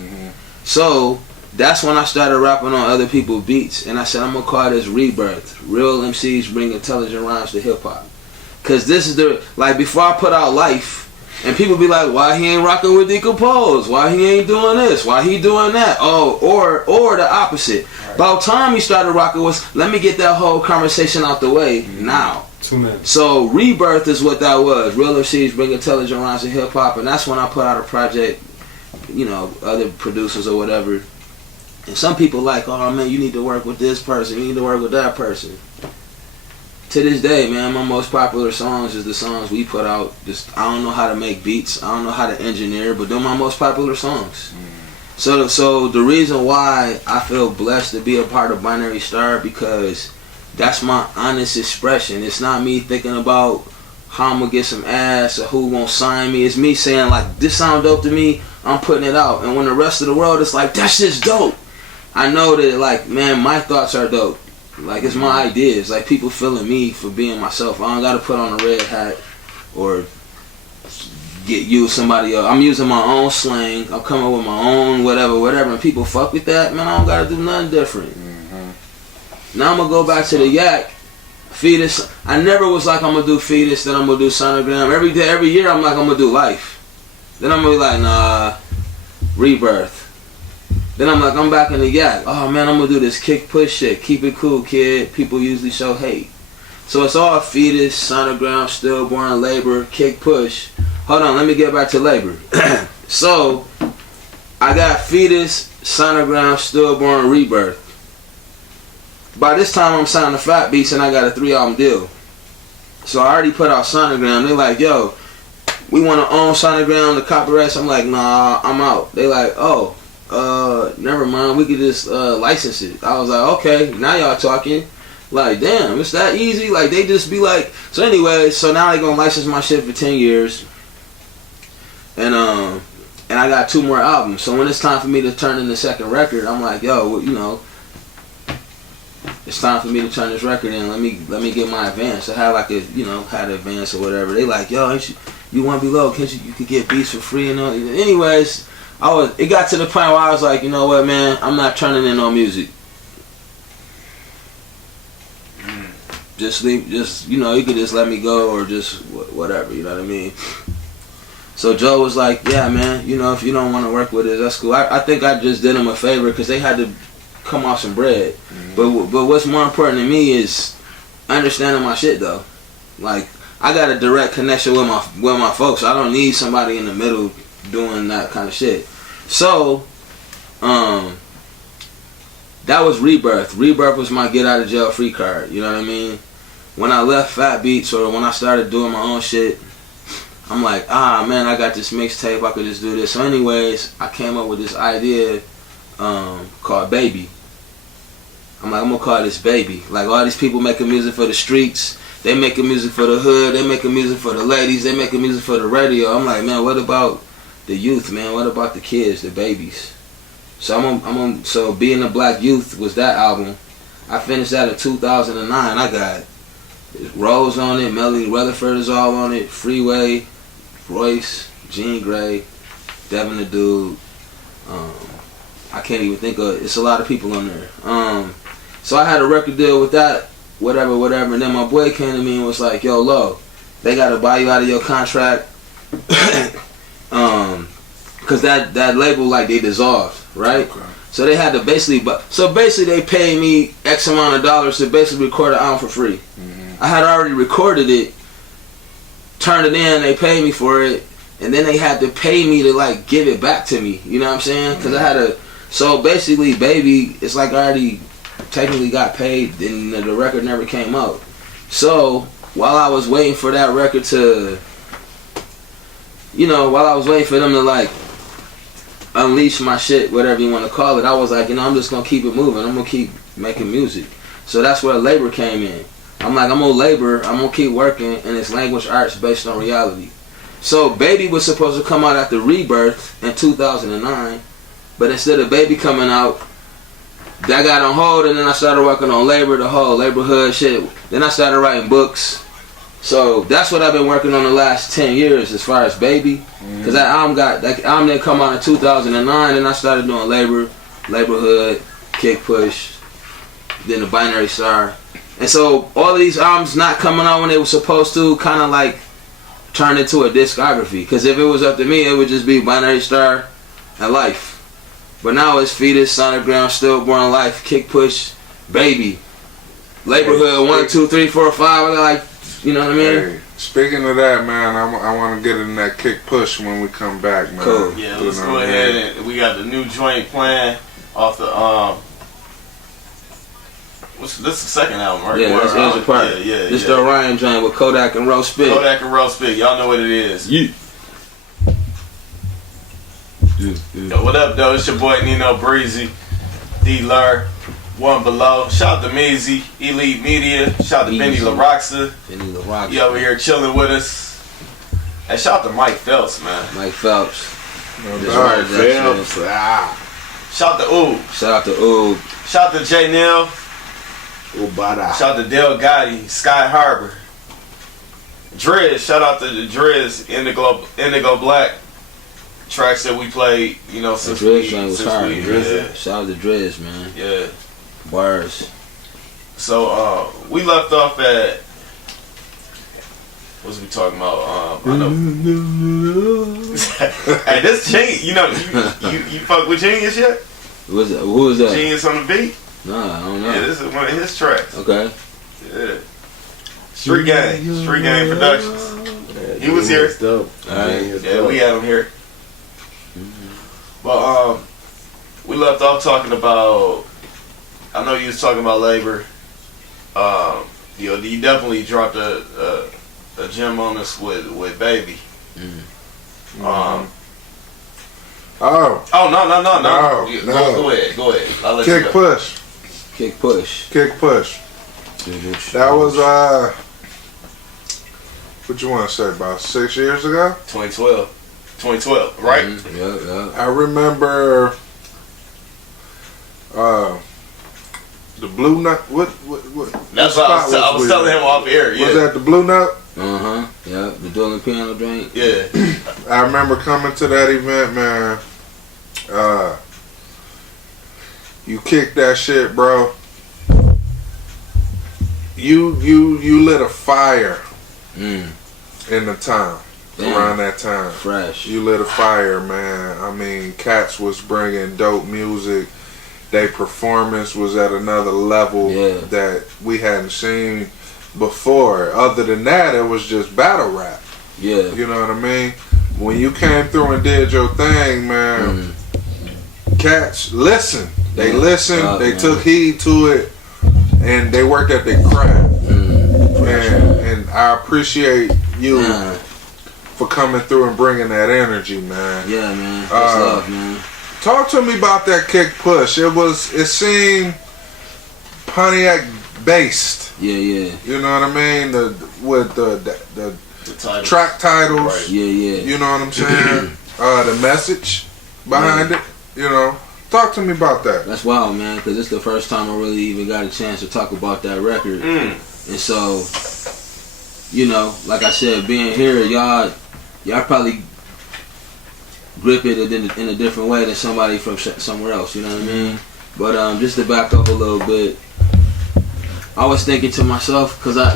So that's when I started rapping on other people's beats, and I said I'm gonna call this Rebirth. Real MCs bring intelligent rhymes to hip hop. Cause this is like before I put out Life, and people be like, why he ain't rocking with Decompose? Why he ain't doing this? Why he doing that? Oh, or the opposite. Right. By the time he started rocking was, let me get that whole conversation out the way now. 2 minutes. So Rebirth is what that was. Real MCs bring intelligent rhymes to hip hop, and that's when I put out a project. You know, other producers or whatever. And some people like, oh man, you need to work with this person, you need to work with that person. To this day, man, my most popular songs is the songs we put out. Just I don't know how to make beats, I don't know how to engineer, but they're my most popular songs. So the reason why I feel blessed to be a part of Binary Star, because that's my honest expression. It's not me thinking about how I'm gonna get some ass or who won't sign me. It's me saying like, this sound dope to me, I'm putting it out. And when the rest of the world is like, that shit's dope, I know that like, man, my thoughts are dope. Like, it's my ideas. Like, people feeling me for being myself. I don't gotta put on a red hat or use somebody else. I'm using my own slang. I'm coming with my own whatever. And people fuck with that, man, I don't gotta do nothing different. Now I'm gonna go back to the Yak. Fetus. I never was like, I'm gonna do Fetus, then I'm gonna do Sonogram. Every year I'm like, I'm gonna do Life. Then I'm gonna be like, nah, Rebirth. Then I'm like, I'm back in the Yak. Oh man, I'm gonna do this kick push shit. Keep it cool, kid. People usually show hate. So it's all Fetus, Sonogram, Stillborn, Labor, kick push. Hold on, let me get back to Labor. So I got Fetus, Sonogram, Stillborn, Rebirth. By this time I'm signing Fat Beats and I got a 3-album deal. So I already put out Sonogram. They like, yo, we want to own Sonogram, the copyrights. I'm like, nah, I'm out. They like, oh, never mind, we could just license it. I was like, okay, now y'all talking. Like, damn, it's that easy? Like, they just be like, so anyway, so now they gonna license my shit for 10 years. And I got 2 more albums. So when it's time for me to turn in the second record, I'm like, yo, well, you know, it's time for me to turn this record in. Let me get my advance. I had like a, you know, had an advance or whatever. They like, yo, ain't you want to be low? Can't you could get beats for free and all. Anyways, it got to the point where I was like, you know what, man, I'm not turning in on music. Just you know, you could just let me go or just whatever, you know what I mean? So Joe was like, yeah, man, you know, if you don't want to work with us, that's cool. I think I just did him a favor because they had to come off some bread. But what's more important to me is understanding my shit though. Like I got a direct connection with my folks. I don't need somebody in the middle doing that kind of shit. So, that was Rebirth. Rebirth was my get out of jail free card. You know what I mean? When I left Fat Beats or when I started doing my own shit, I'm like, man, I got this mixtape. I could just do this. So anyways, I came up with this idea called Baby. I'm like, I'm gonna call this Baby. Like all these people making music for the streets. They making music for the hood. They making music for the ladies. They making music for the radio. I'm like, man, what about the youth, man? What about the kids, the babies? So so Being a Black Youth was that album. I finished that in 2009. I got Rose on it, Melody Rutherford is all on it, Freeway, Royce, Jean Grey, Devin the Dude. I can't even think of it's a lot of people on there. So I had a record deal with that, whatever, and then my boy came to me and was like, yo, Lo, they gotta buy you out of your contract. Cause that label, like, they dissolved, right? Okay. So they had to basically they paid me X amount of dollars to basically record an album for free. Mm-hmm. I had already recorded it, turned it in, they paid me for it, and then they had to pay me to like give it back to me. You know what I'm saying? Cause so basically, Baby, it's like I already technically got paid, and the record never came out. So while I was waiting for that record to, while I was waiting for them to like unleash my shit, whatever you want to call it, I was like, I'm just gonna keep it moving. I'm gonna keep making music. So that's where labor came in. I'm like, I'm gonna labor. I'm gonna keep working, and it's language arts based on reality. So Baby was supposed to come out after Rebirth in 2009, but instead of Baby coming out, that got on hold, and then I started working on labor, the whole laborhood shit. Then I started writing books. So that's what I've been working on the last 10 years as far as Baby. Because that album didn't come out in 2009, and I started doing labor, laborhood, kick push, then the Binary Star. And so all of these albums not coming out when they were supposed to kind of like turned into a discography. Because if it was up to me, it would just be Binary Star and Life. But now it's Fetus, Sonogram, Stillborn, Life, Kick Push, Baby, Laborhood, 1, 2, 3, 4, 5. Like, you know what I mean? Hey, speaking of that, man, I want to get in that Kick Push when we come back, man. Cool. Yeah, let's go ahead and we got the new joint playing off the this is the second album, right? Yeah, that's Angel Park. Yeah. This the Orion joint with Kodak and Roll Spit. Kodak and Roll Spit. Y'all know what it is. Yeah. Yo, what up, though? It's your boy Nino Breezy, D-Lur, One Below. Shout out to Meezy, Elite Media. Shout out to Benny LaRoxa. He over here chilling with us. And shout out to Mike Phelps, man. Mike Phelps. Phelps. Shout out to Oob. Shout out to Oob. Shout out to J Neil. Ubada. Shout out to Del Gotti, Sky Harbor. Driz, shout out to the Driz, Indigo Black. Tracks that we played, since Driz we was hard. Shout out to Driz, man. Yeah. Bars. So we left off at what was we talking about? I know. Hey, this Genius, you fuck with Genius yet? Who was that? Genius on the beat? Nah, I don't know. Yeah, this is one of his tracks. Okay. Yeah. Street Gang Productions. Yeah, he was here. Dope. Alright. Yeah, we had him here. But we left off talking about. I know you was talking about labor. You definitely dropped a gem on us with Baby. Oh no! Go ahead. I'll let Kick you go. Push. Kick Push. Kick Push. That was what you want to say, about 6 years ago? 2012, right? Yeah. I remember the Blue Note. What? That's what I was telling him off air. Yeah. Was that the Blue Note? Yeah, the dueling piano drink. Yeah. I remember coming to that event, man. You kicked that shit, bro. You lit a fire in the town. Damn. Around that time. Fresh. You lit a fire, man. I mean, cats was bringing dope music. Their performance was at another level that we hadn't seen. before. Other than that, it was just battle rap. Yeah. You know what I mean? When you came through and did your thing, man, cats listened. They listened. They took heed to it, and they worked at their craft. And I appreciate you for coming through and bringing that energy, man. Yeah, man. That's love, man. Talk to me about that kick push. It seemed Pontiac based. Yeah. You know what I mean? With the track titles. Right. Yeah. You know what I'm saying? The message behind it. You know. Talk to me about that. That's wild, man, because it's the first time I really even got a chance to talk about that record. And so, you know, like I said, being here, y'all probably grip it in a different way than somebody from somewhere else, you know what I mean? But just to back up a little bit, I was thinking to myself, because I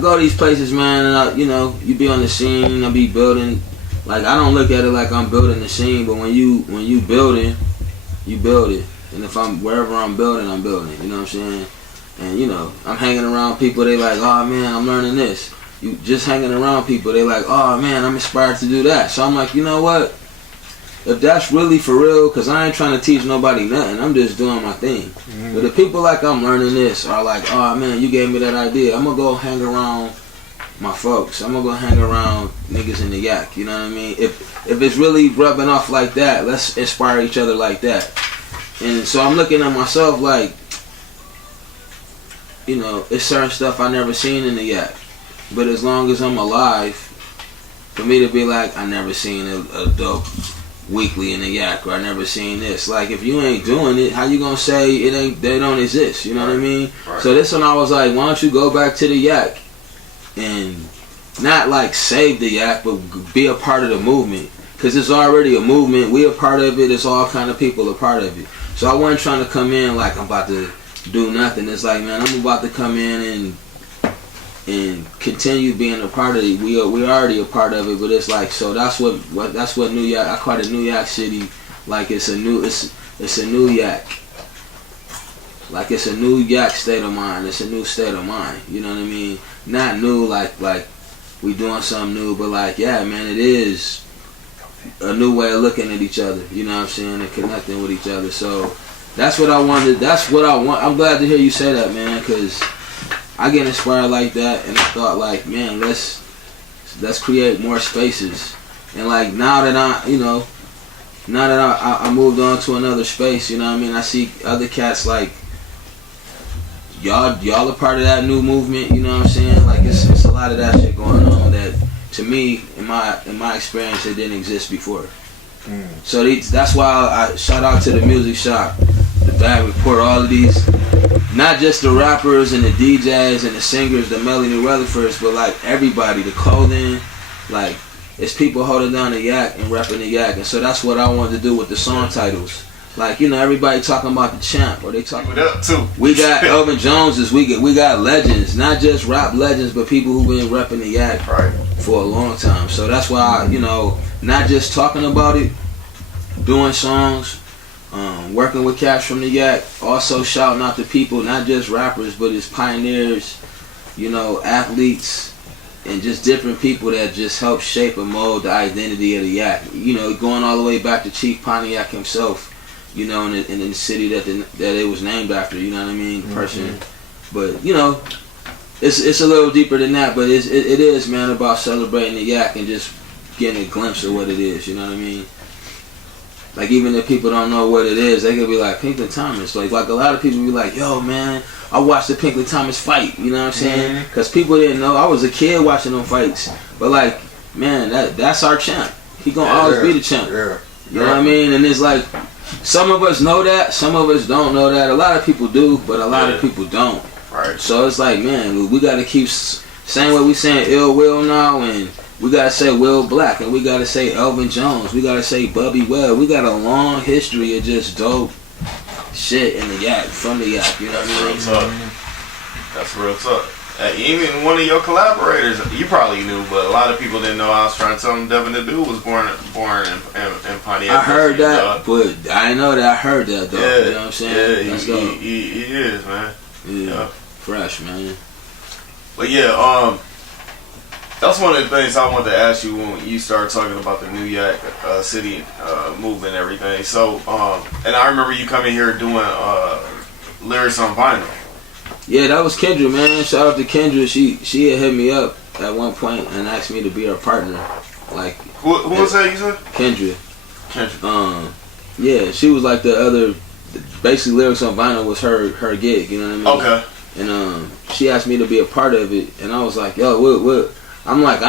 go to these places, man, and you be on the scene, I be building. Like, I don't look at it like I'm building the scene, but when you building, you build it. And if I'm wherever I'm building, you know what I'm saying? And I'm hanging around people, they like, oh man, I'm learning this. You just hanging around people, they like, oh man, I'm inspired to do that. So I'm like, you know what? If that's really for real, because I ain't trying to teach nobody nothing, I'm just doing my thing. But if people like I'm learning this are like, oh man, you gave me that idea, I'm gonna go hang around my folks. I'm gonna go hang around niggas in the yak. You know what I mean? If it's really rubbing off like that, let's inspire each other like that. And so I'm looking at myself like, it's certain stuff I never seen in the yak. But as long as I'm alive, for me to be like, I never seen a dope weekly in the yak, or I never seen this. Like, if you ain't doing it, how you gonna say they don't exist? You know what I mean? Right. So this one I was like, why don't you go back to the yak and not like save the yak, but be a part of the movement, because it's already a movement. We a part of it. It's all kind of people a part of it. So I wasn't trying to come in like I'm about to do nothing. It's like, man, I'm about to come in and continue being a part of it. We already a part of it, but it's like, so that's what New York. I call it New York City. Like it's a new yak. Like it's a new yak state of mind. It's a new state of mind. You know what I mean? Not new like we doing something new, but like, yeah, man, it is a new way of looking at each other. You know what I'm saying? And connecting with each other. So that's what I wanted. That's what I want. I'm glad to hear you say that, man, because I get inspired like that, and I thought like, man, let's create more spaces. And like now that I moved on to another space, you know what I mean? I see other cats like y'all are part of that new movement, you know what I'm saying? Like it's a lot of that shit going on that, to me, in my experience, it didn't exist before. So that's why I shout out to the music shop, the Bad Report, all of these, not just the rappers and the DJs and the singers, the Melody Rutherfords, but like everybody, the clothing, like it's people holding down the yak and repping the yak. And so that's what I wanted to do with the song titles. Like, everybody talking about the champ, or they talking about too. We got Elvin Joneses, we got legends, not just rap legends, but people who've been repping the yak for a long time. So that's why not just talking about it, doing songs, working with cats from the yak, also shouting out to people, not just rappers, but it's pioneers, athletes, and just different people that just help shape and mold the identity of the yak. Going all the way back to Chief Pontiac himself. In the city that it was named after, you know what I mean, person. But it's a little deeper than that. But it is, man, about celebrating the yak and just getting a glimpse of what it is. You know what I mean? Like, even if people don't know what it is, they could be like, Pinkley Thomas. Like a lot of people be like, yo, man, I watched the Pinkley Thomas fight. You know what I'm saying? Because people didn't know. I was a kid watching them fights. But like, man, that's our champ. He gonna always be the champ. Yeah. You know what I mean? And it's like, some of us know that, some of us don't know that. A lot of people do, but a lot of people don't. Right. So it's like, man, we got to keep saying what we saying Ill Will now, and we got to say Will Black, and we got to say Elvin Jones, we got to say Bubby Webb. We got a long history of just dope shit in the yak, from the yak, you know what I mean? That's real talk. Even one of your collaborators, you probably knew, but a lot of people didn't know. I was trying to tell them Devin the Dude was born in Pontiac. I heard that, but I didn't know that. I heard that though. Yeah, you know what I'm saying? Yeah, he is, man. Yeah, fresh, man. But yeah, that's one of the things I wanted to ask you when you started talking about the New York City movement and everything. So, and I remember you coming here doing lyrics on vinyl. Yeah, that was Kendra, man. Shout out to Kendra. She had hit me up at one point and asked me to be her partner. Like, who was that you said? Kendra. Kendra. Yeah, she was like the other. Basically, lyrics on vinyl was her gig. You know what I mean? Okay. And she asked me to be a part of it, and I was like, yo, what? I'm like,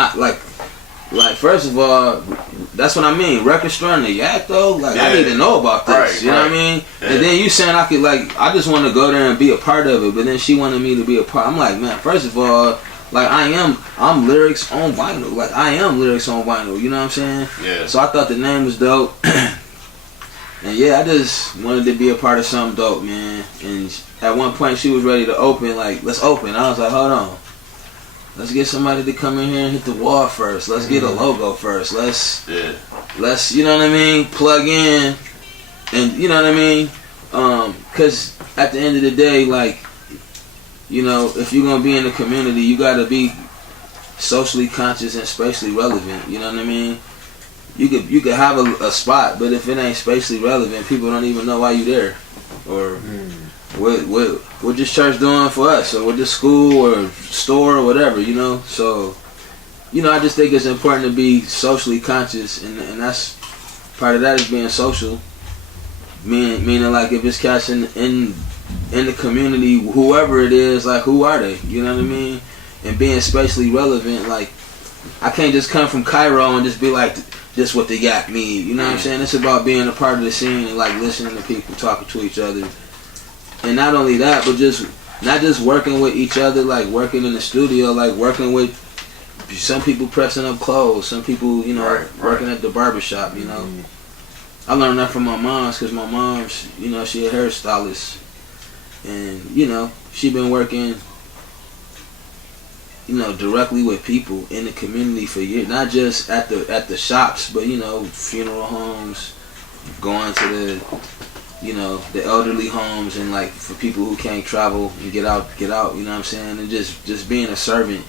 first of all, that's what I mean. Record store in the Yak though, like I need to know about this. Right, you know what I mean? Yeah. And then you saying I could, like, I just want to go there and be a part of it, but then she wanted me to be a part. I'm like, man, first of all, like I'm lyrics on vinyl. Like I am lyrics on vinyl. You know what I'm saying? Yeah. So I thought the name was dope. And yeah, I just wanted to be a part of something dope, man. And at one point she was ready to open, like, let's open. I was like, hold on. Let's get somebody to come in here and hit the wall first. Let's get a logo first. Let's, you know what I mean, plug in. And, you know what I mean? Because at the end of the day, like, you know, if you're going to be in the community, you got to be socially conscious and spatially relevant. You know what I mean? You could have a spot, but if it ain't spatially relevant, people don't even know why you there. Or what this church doing for us, or what this school or store or whatever, you know. So, you know, I just think it's important to be socially conscious, and that's part of that is being social. Meaning like if it's cats in the community, whoever it is, like who are they? You know what I mean? And being spatially relevant, like I can't just come from Cairo and just be like, this what the Yak need. You know what I'm saying? It's about being a part of the scene and like listening to people, talking to each other. And not only that, but not just working with each other, like working in the studio, like working with some people pressing up clothes, some people, you know, working at the barbershop, you know. I learned that from my mom's, because my mom's, you know, she a hairstylist. And, you know, she been working, you know, directly with people in the community for years. Not just at the shops, but, you know, funeral homes, going to the, you know, the elderly homes, and like for people who can't travel and get out, you know what I'm saying? And just being a servant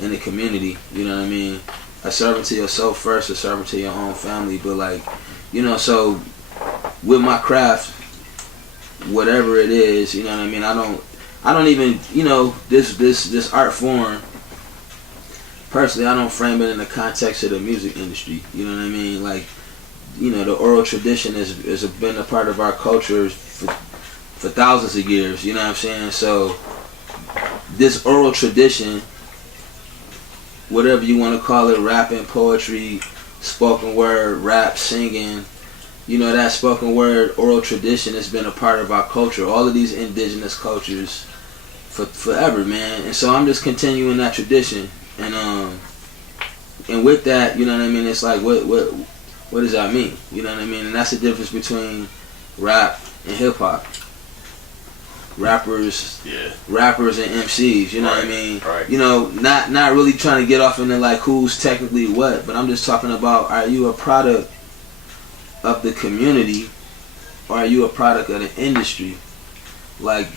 in the community, you know what I mean? A servant to yourself first, a servant to your own family, but like, you know, so with my craft, whatever it is, you know what I mean? I don't even, you know, this art form, personally, I don't frame it in the context of the music industry, you know what I mean? Like, you know, the oral tradition has been a part of our culture for thousands of years, you know what I'm saying? So this oral tradition, whatever you want to call it, rapping, poetry, spoken word, rap, singing, you know, that spoken word, oral tradition has been a part of our culture, all of these indigenous cultures for forever, man. And so I'm just continuing that tradition, and with that, you know what I mean, it's like what does that mean? You know what I mean? And that's the difference between rap and hip hop. Rappers and MCs, you know what I mean? Right. You know, not really trying to get off into like who's technically what, but I'm just talking about, are you a product of the community, or are you a product of the industry? Like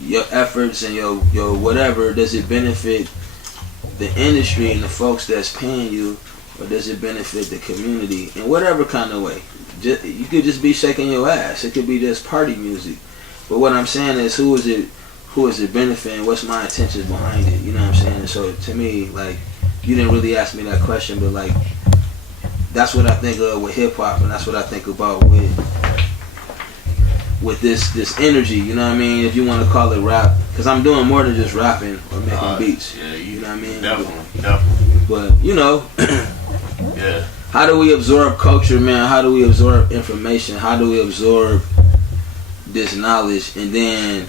your efforts and your whatever, does it benefit the industry and the folks that's paying you, or does it benefit the community in whatever kind of way? You could just be shaking your ass. It could be just party music. But what I'm saying is, who is it benefiting? What's my intentions behind it? You know what I'm saying? So to me, like, you didn't really ask me that question, but like, that's what I think of with hip hop, and that's what I think about with this energy. You know what I mean? If you want to call it rap, because I'm doing more than just rapping or making beats. Yeah, you know what I mean? Definitely. But you know, yeah. How do we absorb culture, man? How do we absorb information? How do we absorb this knowledge and then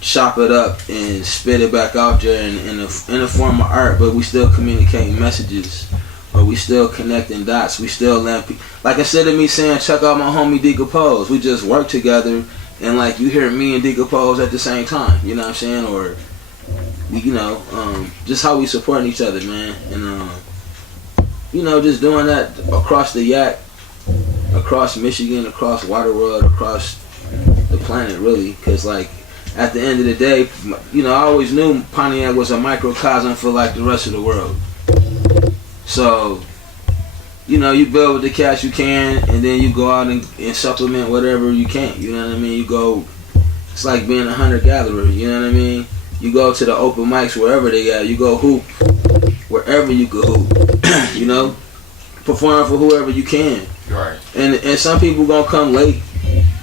chop it up and spit it back out there in a form of art, but we still communicating messages, or we still connecting dots, we still let people, like instead of me saying check out my homie Decompose, we just work together, and like you hear me and Decompose at the same time, you know what I'm saying? Or we, you know, just how we supporting each other, man. And you know, just doing that across the Yak, across Michigan, across Waterworld, across the planet, really, because like at the end of the day, you know, I always knew Pontiac was a microcosm for like the rest of the world. So, you know, you build with the cash you can, and then you go out and supplement whatever you can. You know what I mean? You go. It's like being a hunter-gatherer. You know what I mean? You go to the open mics wherever they at. You go hoop wherever you can hoop. You know, perform for whoever you can. Right. And some people gonna come late.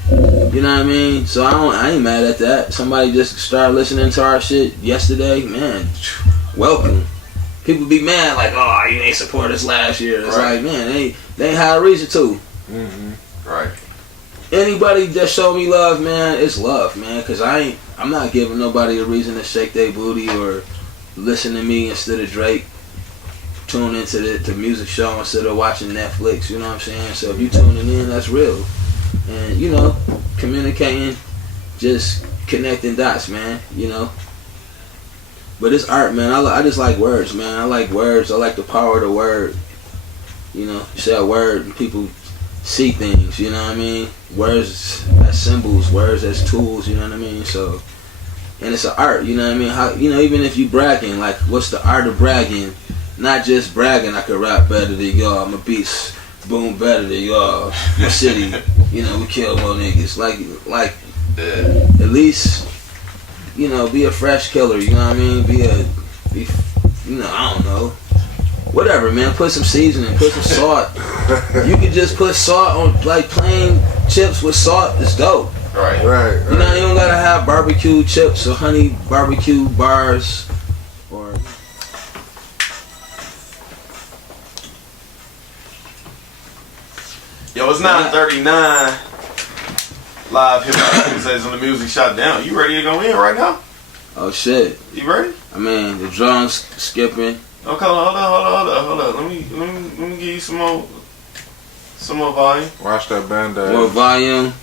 You know what I mean? So I ain't mad at that. Somebody just started listening to our shit yesterday. Man, welcome. People be mad like, oh, you ain't support us last year. It's like, man, they ain't had a reason to. Mm-hmm. Right. Anybody that show me love, man, it's love, man. Cause I'm not giving nobody a reason to shake their booty or listen to me instead of Drake. Tune into the music show instead of watching Netflix. You know what I'm saying? So if you tuning in, that's real. And you know, communicating, just connecting dots, man. You know. But it's art, man. I just like words, man. I like words. I like the power of the word. You know, you say a word and people see things, you know what I mean? Words as symbols, words as tools, you know what I mean? So, and it's an art, you know what I mean? How, you know, even if you bragging, like, what's the art of bragging? Not just bragging, I can rap better than y'all, I'm a beast, boom better than y'all, my city, you know, we kill more niggas. Like, at least, you know, be a fresh killer, you know what I mean? Be, you know, I don't know. Whatever, man. Put some seasoning, put some salt. You can just put salt on, like, plain chips with salt. It's dope. Right. Right. You know, you don't gotta have barbecue chips or honey barbecue bars or. Yo, it's 9:39. Live hip hop conversations on the music shot down. You ready to go in right now? Oh shit. You ready? I mean, the drums skipping. Okay, hold on. Let me give you some more volume. Watch that band-aid. More volume.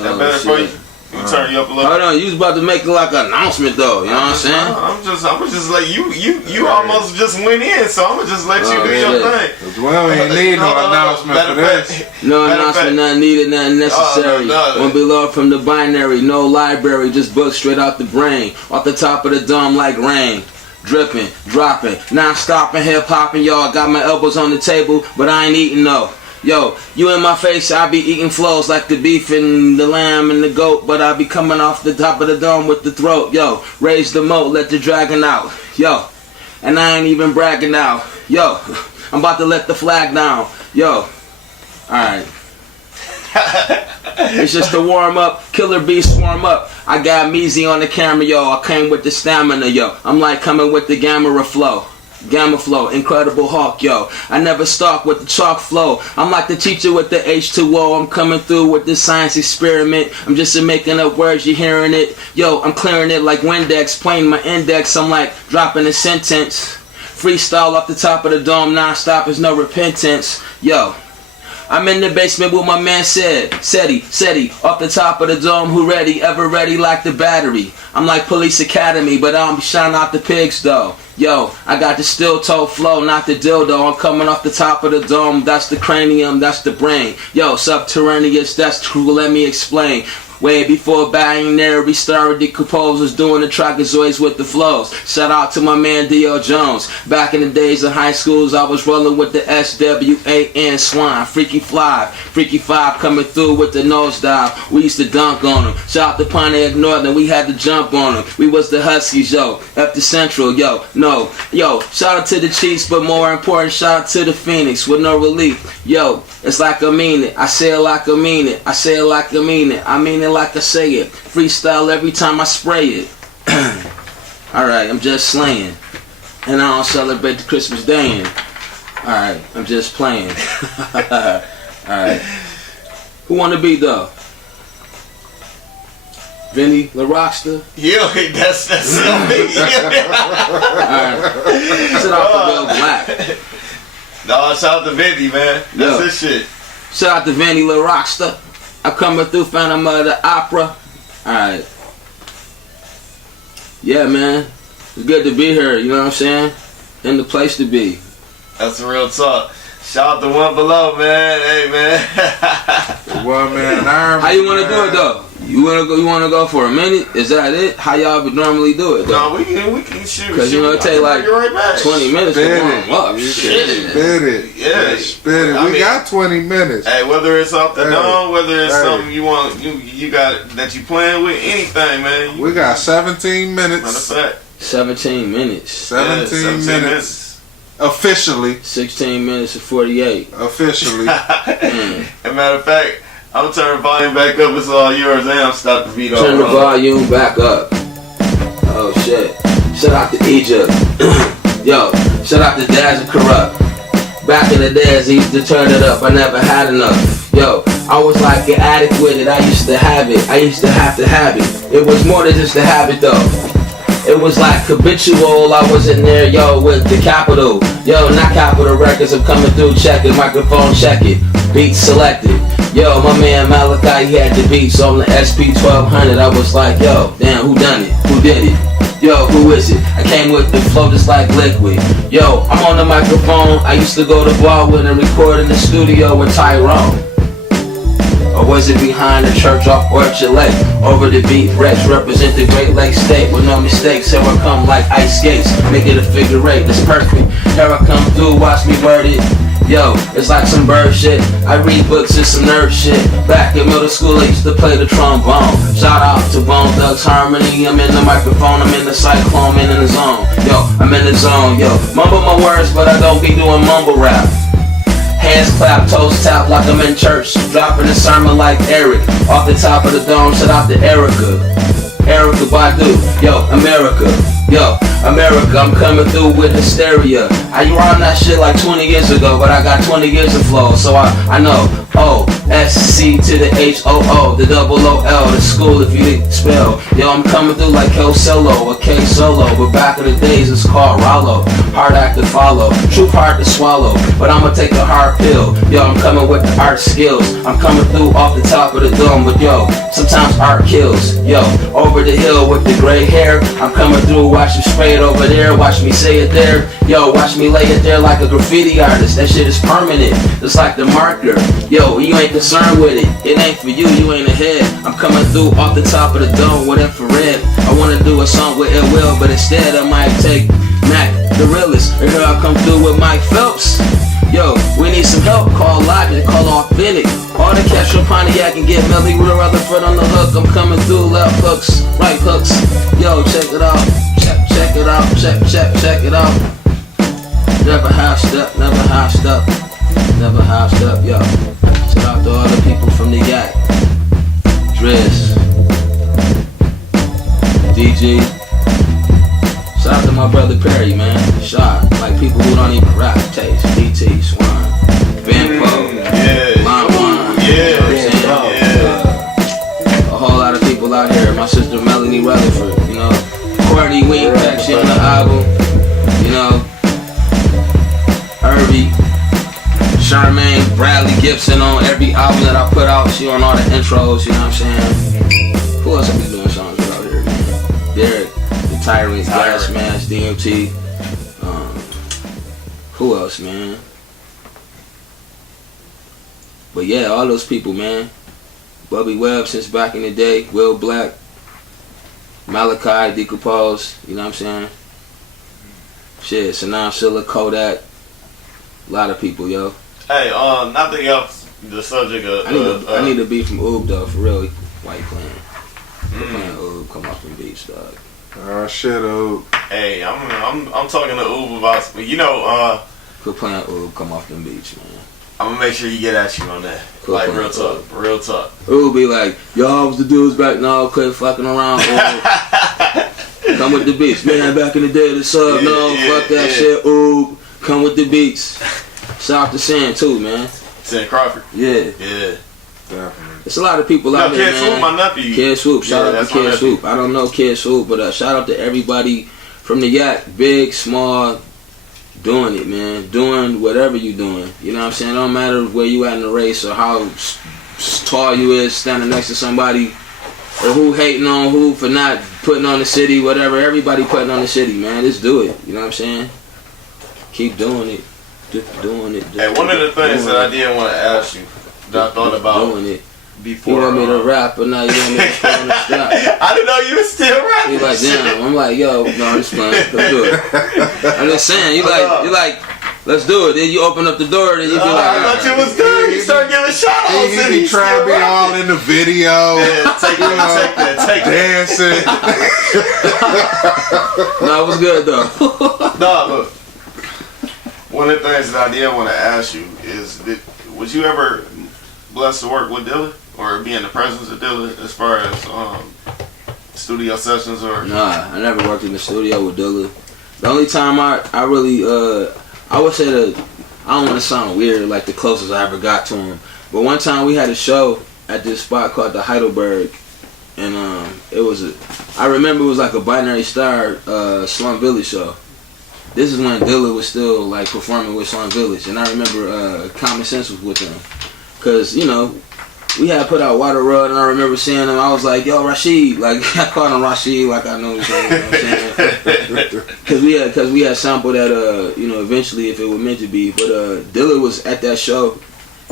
That better for you? Let me turn you up a little. Hold on, you was about to make like an announcement though. You know what I'm saying? I'm just like you almost just went in, so I'm gonna just let you do your thing. Well, we ain't need no announcement for this. No announcement, nothing needed, nothing necessary. Won't be low from the binary, no library, just books straight out the brain, off the top of the dome like rain. Dripping, dropping, non-stopping, hip-hopping, y'all. Got my elbows on the table, but I ain't eating no. Yo, you in my face, I be eating flows like the beef and the lamb and the goat, but I be coming off the top of the dome with the throat. Yo, raise the moat, let the dragon out. Yo, and I ain't even bragging now. Yo, I'm about to let the flag down. Yo, alright. It's just a warm up, killer bees swarm up. I got Meezy on the camera, yo. I came with the stamina, yo. I'm like coming with the gamma flow, incredible hawk, yo. I never stalk with the chalk flow. I'm like the teacher with the H2O. I'm coming through with the science experiment. I'm just making up words, you hearing it. Yo, I'm clearing it like Windex, playing my index. I'm like dropping a sentence. Freestyle off the top of the dome, non-stop is no repentance. Yo, I'm in the basement with my man SETI, off the top of the dome, who ready, ever ready like the battery. I'm like Police Academy, but I don't be shining out the pigs though. Yo, I got the steel toe flow, not the dildo. I'm coming off the top of the dome, that's the cranium, that's the brain. Yo, subterraneous, that's true, let me explain. Way before binary started decomposers doing the trapezoids with the flows. Shout out to my man D.L. Jones. Back in the days of high schools, I was rolling with the SWAN swine. Freaky Five coming through with the nosedive. We used to dunk on them. Shout out to Pontiac Northern, we had to jump on them. We was the Huskies, yo. Up the Central, yo. No, yo. Shout out to the Chiefs, but more important, shout out to the Phoenix with no relief. Yo, it's like I mean it. I say it like I mean it. I say it like I mean it. I mean it like I say it. Freestyle every time I spray it. Alright, I'm just slaying. And I don't celebrate the Christmas Day in. Alright, I'm just playing. Alright. Who wanna be though? Vinny LaRockster? Yeah, that's me. Alright. Sit off the real black. No, shout out to Vinny, man. That's his shit. Shout out to Vinny LaRockster. I'm coming through Phantom of the Opera. Alright. Yeah, man. It's good to be here, you know what I'm saying? In the place to be. That's the real talk. Shout out to One Below, man. Hey, man. One man army. How you want to do it, though? You wanna go for a minute? Is that it? How y'all would normally do it? Though? No, we can shoot. Because it take like right 20 minutes to warm up. Spit it. Yeah. Spit it. We got 20 minutes. Hey, whether it's off the dome, whether it's something you want, you got that you playing with, anything, man. We got 17 minutes. Matter of fact, 17 minutes. 17 minutes. Officially. 16 minutes and 48. Officially. And matter of fact, I'm gonna turn the volume back up. It's all yours, and I'm stop the beat. Turn the volume back up. Oh shit! Shout out to Egypt. Yo, shout out to Daz and Corrupt. Back in the days, I used to turn it up. I never had enough. Yo, I was like an addict with it. I used to have it. I used to have it. It was more than just a habit though. It was like habitual. I was in there, yo, with the capital. Yo, not Capital Records. I'm coming through. Check it, microphone check it. Beat selected. Yo, my man Malachi, he had the beats on the SP 1200. I was like, yo, damn, who done it? Who did it? Yo, who is it? I came with the flow just like liquid. Yo, I'm on the microphone. I used to go to Baldwin and record in the studio with Tyrone. Or was it behind the church off Orchard Lake? Over the beat, Rex represent the Great Lakes State with no mistakes. Here I come like ice skates, make it a figure eight, that's perfect. Here I come through, watch me word it. Yo, it's like some bird shit. I read books and some nerd shit. Back in middle school, I used to play the trombone. Shout out to Bone Thugs Harmony. I'm in the microphone, I'm in the cyclone, I'm in the zone. Yo, I'm in the zone, yo. Mumble my words, but I don't be doing mumble rap. Hands clap, toes tap like I'm in church. Dropping a sermon like Eric. Off the top of the dome, shout out to Erica. Erica Badu, yo, America. Yo, America, I'm coming through with hysteria. I rhymed that shit like 20 years ago, but I got 20 years of flow, so I know. O-S-C to the H-O-O, the double O-L, the school if you didn't spell. Yo, I'm coming through like K-Solo or K-Solo, but back in the days it's called Rollo. Hard act to follow, truth hard to swallow, but I'ma take a hard pill. Yo, I'm coming with the art skills. I'm coming through off the top of the dome, but yo, sometimes art kills. Yo, over the hill with the gray hair, I'm coming through, watch you spray it over there, watch me say it there. Yo, watch me lay it there like a graffiti artist. That shit is permanent, it's like the marker. Yo, you ain't concerned with it, it ain't for you, you ain't ahead. I'm coming through off the top of the dome with infrared. I wanna do a song with Ill Will, but instead I might take Mac, the realest. And here I come through with Mike Phelps. Yo, we need some help, call Logic, call Authentic. All the cats from Pontiac and get Melly with a Rutherford on the hook. I'm coming through, left hooks, right hooks. Yo, check it out, check it out, check it out. Never half step, never half step, never half step, yo. Shout out to all the people from the Yak. Driz, DG. Shout out to my brother Perry, man. Shot, like people who don't even rap. Taste, DT, Swan, Banpo, Line One, you know what I'm saying? A whole lot of people out here. My sister Melanie Rutherford, you know. Courtney Wingback, she on the album, you know. Irby, Charmaine, Bradley Gibson on every album that I put out. She on all the intros, you know what I'm saying? Who else I be doing songs with out here, man? Derek, the Tyrant, Gas Mask, DMT. Who else, man? But yeah, all those people, man. Bubby Webb since back in the day, Will Black, Malachi, Decompose, you know what I'm saying? Shit, Sanam Silla, Kodak. A lot of people, yo. Hey, nothing else. The subject of I need to be from Oob though, for real. Why you playing? Playing Oob, come off them beats, dog. Oh shit, Oob. Hey, I'm talking to Oob about, you know, Quit playing Oob, come off them beats, man. I'm gonna make sure you get at you on that. Quit like playing real talk, real talk. Oob be like, y'all was the dudes back now, quit fucking around. Oob. Come with the beats, man. Back in the day, the sub, fuck that shit. Oob, come with the beats. Shout out to Sam too, man. Sam Crawford. Yeah. Definitely. There's a lot of people out here, Kid man. Swoop, my nephew. Kid Swoop, shout out to Kid Swoop. I don't know Kid Swoop, but shout out to everybody from the Yak, big, small, doing it, man. Doing whatever you doing. You know what I'm saying? It don't matter where you at in the race or how tall you is standing next to somebody or who hating on who for not putting on the city, whatever. Everybody putting on the city, man. Just do it. You know what I'm saying? Keep doing it. Just doing it. Hey, one of the things that I did want to ask you that I thought about before. You want me to rap, but now you want me to put on the strap. I didn't know you were still rapping. He's like, damn. I'm like, yo, no, I'm just playing. Let's do it. I'm just saying. You like, let's do it. Then you open up the door, then you be like, I thought you was good. You start giving shout outs. He be trying to be all in the video. Yeah, take that. Dancing. No, it was good though. No, look. One of the things that I did want to ask you is, was you ever blessed to work with Dilla or be in the presence of Dilla as far as studio sessions or? Nah, I never worked in the studio with Dilla. The only time I really I would say I don't want to sound weird, like the closest I ever got to him. But one time we had a show at this spot called the Heidelberg, and I remember it was like a Binary Star Slum Village show. This is when Dilla was still like performing with Slum Village, and I remember Common Sense was with them, cause you know we had put out Water Road, and I remember seeing him. I was like, "Yo, Rashid!" Like I called him Rashid, like I know his name. You know what I'm saying? Cause we had sampled that eventually if it were meant to be. But Dilla was at that show,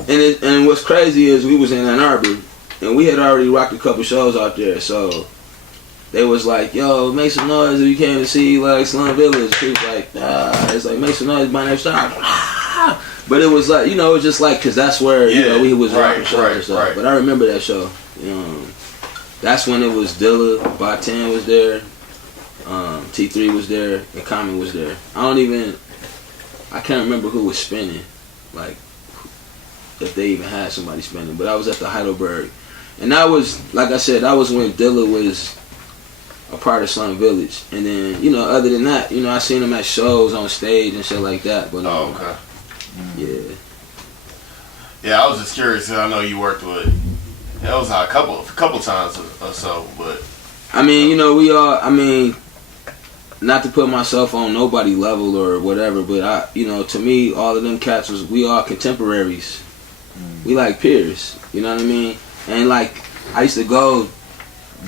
and what's crazy is we was in Ann Arbor, and we had already rocked a couple shows out there, so. They was like, yo, make some noise if you came to see like Slum Village. He was like, it's like make some noise by next time. But it was like, it was just like, cause that's where we was rocking shows and stuff. Right. But I remember that show. That's when it was Dilla, Batan was there, T3 was there, and Common was there. I can't remember who was spinning, like if they even had somebody spinning. But I was at the Heidelberg, and that was, like I said, that was when Dilla was a part of Slum Village. And then, other than that, I seen him at shows on stage and shit like that. But okay. Yeah. Yeah, I was just curious, cause I know you worked with. It was a couple times or so, but. I mean, we all. I mean, not to put myself on nobody level or whatever, but to me, all of them cats we all contemporaries. We like peers. You know what I mean? And like, I used to go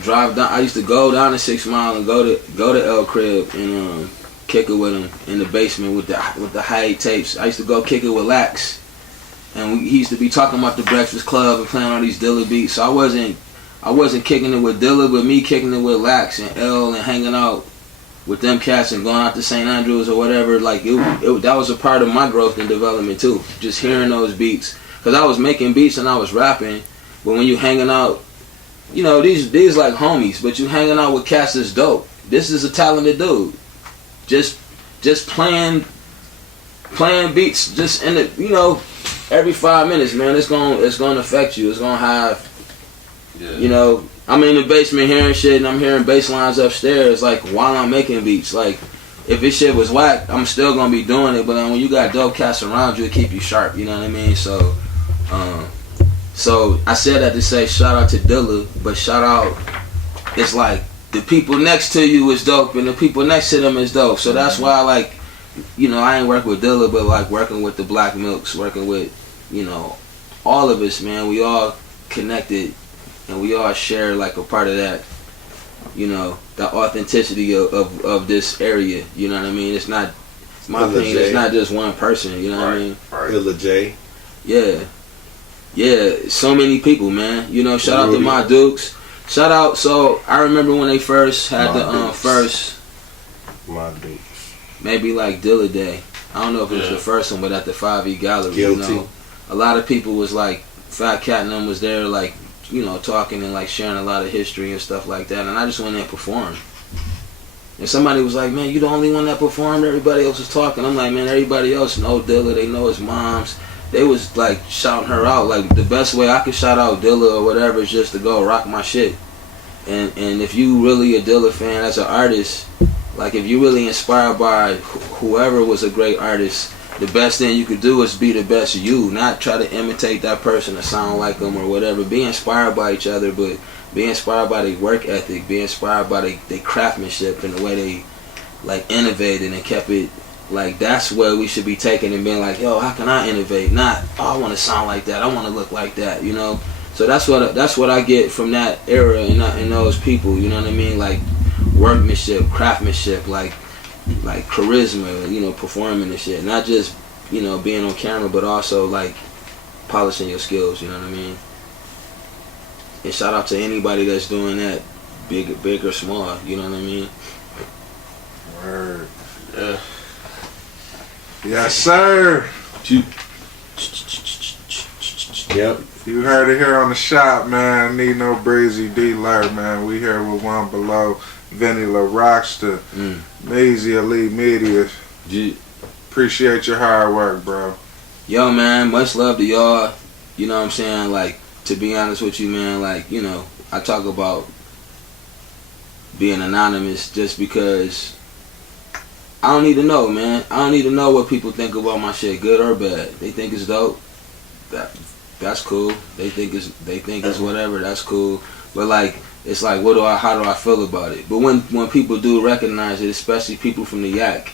down to 6 Mile and go to L Crib and kick it with him in the basement with the high tapes. I used to go kick it with Lax, and he used to be talking about the Breakfast Club and playing all these Dilla beats. So I wasn't kicking it with Dilla, but me kicking it with Lax and L and hanging out with them cats and going out to St. Andrews or whatever. Like that was a part of my growth and development too. Just hearing those beats, cause I was making beats and I was rapping, but when you hanging out. These like homies, but you hanging out with cats that's dope. This is a talented dude. Just playing beats, just in it. Every 5 minutes, man. It's gonna affect you. It's gonna have. Yeah. I'm in the basement hearing shit, and I'm hearing bass lines upstairs, like while I'm making beats. Like, if this shit was whack, I'm still gonna be doing it. But when you got dope cats around you, it keep you sharp. You know what I mean? So. So I said that to say shout out to Dilla, but shout out, it's like the people next to you is dope and the people next to them is dope. So that's why I ain't working with Dilla, but like working with the Black Milks, working with, all of us, man. We all connected and we all share like a part of that, the authenticity of this area. You know what I mean? It's not, my opinion, it's not just one person, you know what I mean? Illa J. Yeah. Yeah, so many people, man. Shout out to My Dukes. Shout out. So I remember when they first had My Dukes. Maybe like Dilla Day. I don't know if it was the first one, but at the 5E Gallery, Guilty. A lot of people was like, Fat Cat and them was there, like, talking and like sharing a lot of history and stuff like that. And I just went there and performed. And somebody was like, man, you the only one that performed. Everybody else was talking. I'm like, man, everybody else know Dilla. They know his moms. They was like shouting her out. Like the best way I could shout out Dilla or whatever is just to go rock my shit. And if you really a Dilla fan as an artist, like if you really inspired by whoever was a great artist, the best thing you could do is be the best you, not try to imitate that person or sound like them or whatever. Be inspired by each other, but be inspired by their work ethic, be inspired by their craftsmanship and the way they like innovated and kept it. Like that's where we should be taking and being like, yo, how can I innovate? Not, oh, I want to sound like that. I want to look like that. So that's what I get from that era and those people. You know what I mean? Like workmanship, craftsmanship, like charisma. Performing and shit. Not just being on camera, but also like polishing your skills. You know what I mean? And shout out to anybody that's doing that, big or small. You know what I mean? Word. Yeah. Yes, sir. Yep. You heard it here on the shop, man. Need no breezy dealer, man. We here with One Below, Vinny La Rockster, Mazy Elite Media. Appreciate your hard work, bro. Yo, man, much love to y'all. You know what I'm saying? Like, to be honest with you, man, like, you know, I talk about being anonymous just because I don't need to know, man. I don't need to know what people think about my shit, good or bad. They think it's dope. That's cool. They think it's whatever. That's cool. But like, it's like, how do I feel about it? But when people do recognize it, especially people from the Yak,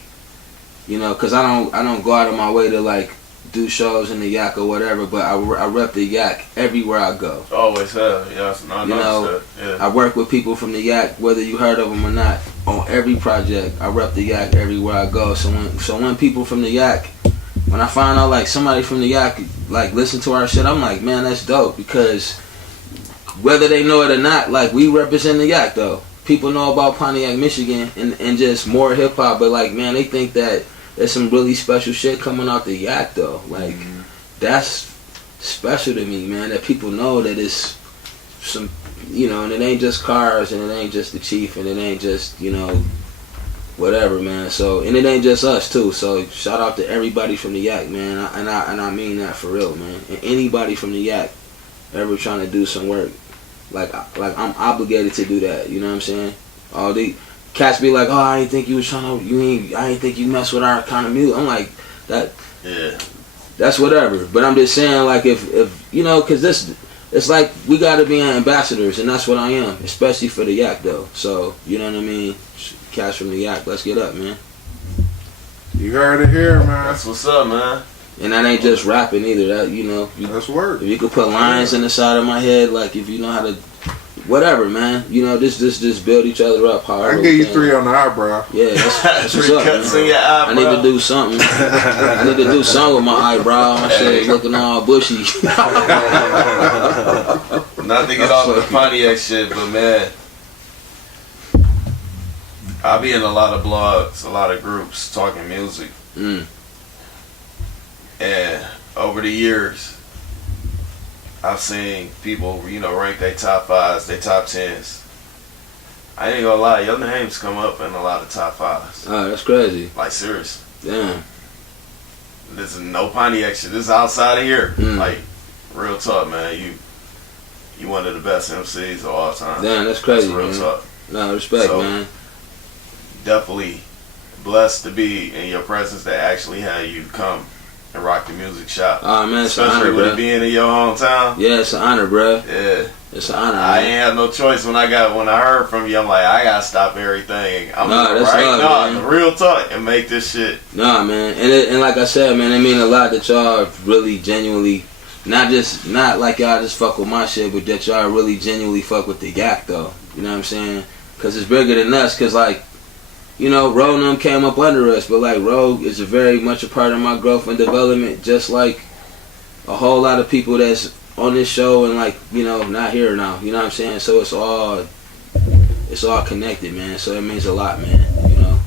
you know, because I don't go out of my way to like do shows in the Yak or whatever. But I rep the Yak everywhere I go. Always have, yes. No, you know, yeah. I work with people from the Yak, whether you heard of them or not. On every project, I rep the Yak everywhere I go. So when people from the Yak, when I find out like somebody from the Yak like listen to our shit, I'm like, man, that's dope, because whether they know it or not, like, we represent the Yak though. People know about Pontiac, Michigan, and just more hip hop, but like, man, they think that there's some really special shit coming out the Yak though. Like, that's special to me, man, that people know that it's some, you know, and it ain't just cars, and it ain't just the Chief, and it ain't just, you know, whatever, man. So, and it ain't just us too. So shout out to everybody from the Yak, man. And I mean that for real, man. And anybody from the Yak ever trying to do some work, like I'm obligated to do that. You know what I'm saying? All the cats be like, oh, I didn't think you was trying to. I didn't think you mess with our kind of music. I'm like, that. Yeah. That's whatever. But I'm just saying, like, if you know, because it's like we gotta be ambassadors, and that's what I am, especially for the Yak though. So you know what I mean. Cats from the Yak, let's get up, man. You heard it here, man. That's what's up, man. And that ain't just rapping either. That, you know, that's work. If you could put lines in the side of my head, like, if you know how to, whatever, man. You know, just build each other up. However I can give you 3 on the eyebrow. Yeah, that's what's up, cuts man. in your eyebrow. I need to do something. I need to do something with my eyebrow. My shit is looking all bushy. Not to get off the Pontiac shit, but man, I be in a lot of blogs, a lot of groups talking music. And over the years, I've seen people, you know, rank their top 5s, their top 10s. I ain't gonna lie, your names come up in a lot of top 5s. Oh, that's crazy. Like, seriously. Damn. This is no Pontiac shit. This is outside of here. Like, real talk, man. You one of the best MCs of all time. Damn, that's crazy, That's real man. talk. No, respect, man. Definitely blessed to be in your presence, that actually had you come and rock the music shop. Oh, man, it's especially an honor, with bro. it being in your hometown. Yeah, it's an honor, bro. Yeah, it's an honor. I man. ain't have no choice when I heard from you. I'm like, I gotta stop everything. I'm that's love, man. real talk, and make this shit. Nah, man, and like I said, man, it mean a lot that y'all really genuinely, not like y'all just fuck with my shit, but that y'all really genuinely fuck with the Yak though. You know what I'm saying? Cause it's bigger than us. Cause like, you know, Ro and them came up under us, but like, Ro is very much a part of my growth and development, just like a whole lot of people that's on this show and, like, you know, not here now. You know what I'm saying? So it's all connected, man. So it means a lot, man. You know.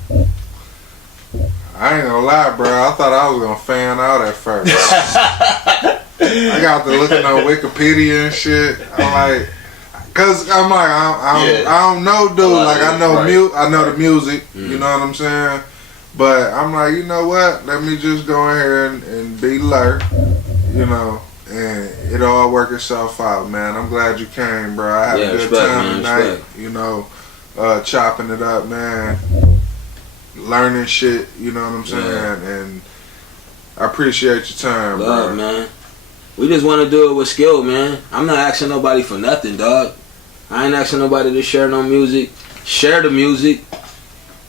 I ain't gonna lie, bro. I thought I was gonna fan out at first. I got to looking on Wikipedia and shit. I'm like, cause I'm like, I don't know, dude. Like, I know I know the music. You know what I'm saying? But I'm like, you know what? Let me just go in here and be alert. You know, and it all work itself out, man. I'm glad you came, bro. I had a good time tonight. You know, chopping it up, man. Learning shit. You know what I'm saying? And I appreciate your time, Love, bro. Man. We just want to do it with skill, man. I'm not asking nobody for nothing, dog. I ain't asking nobody to share no music. Share the music.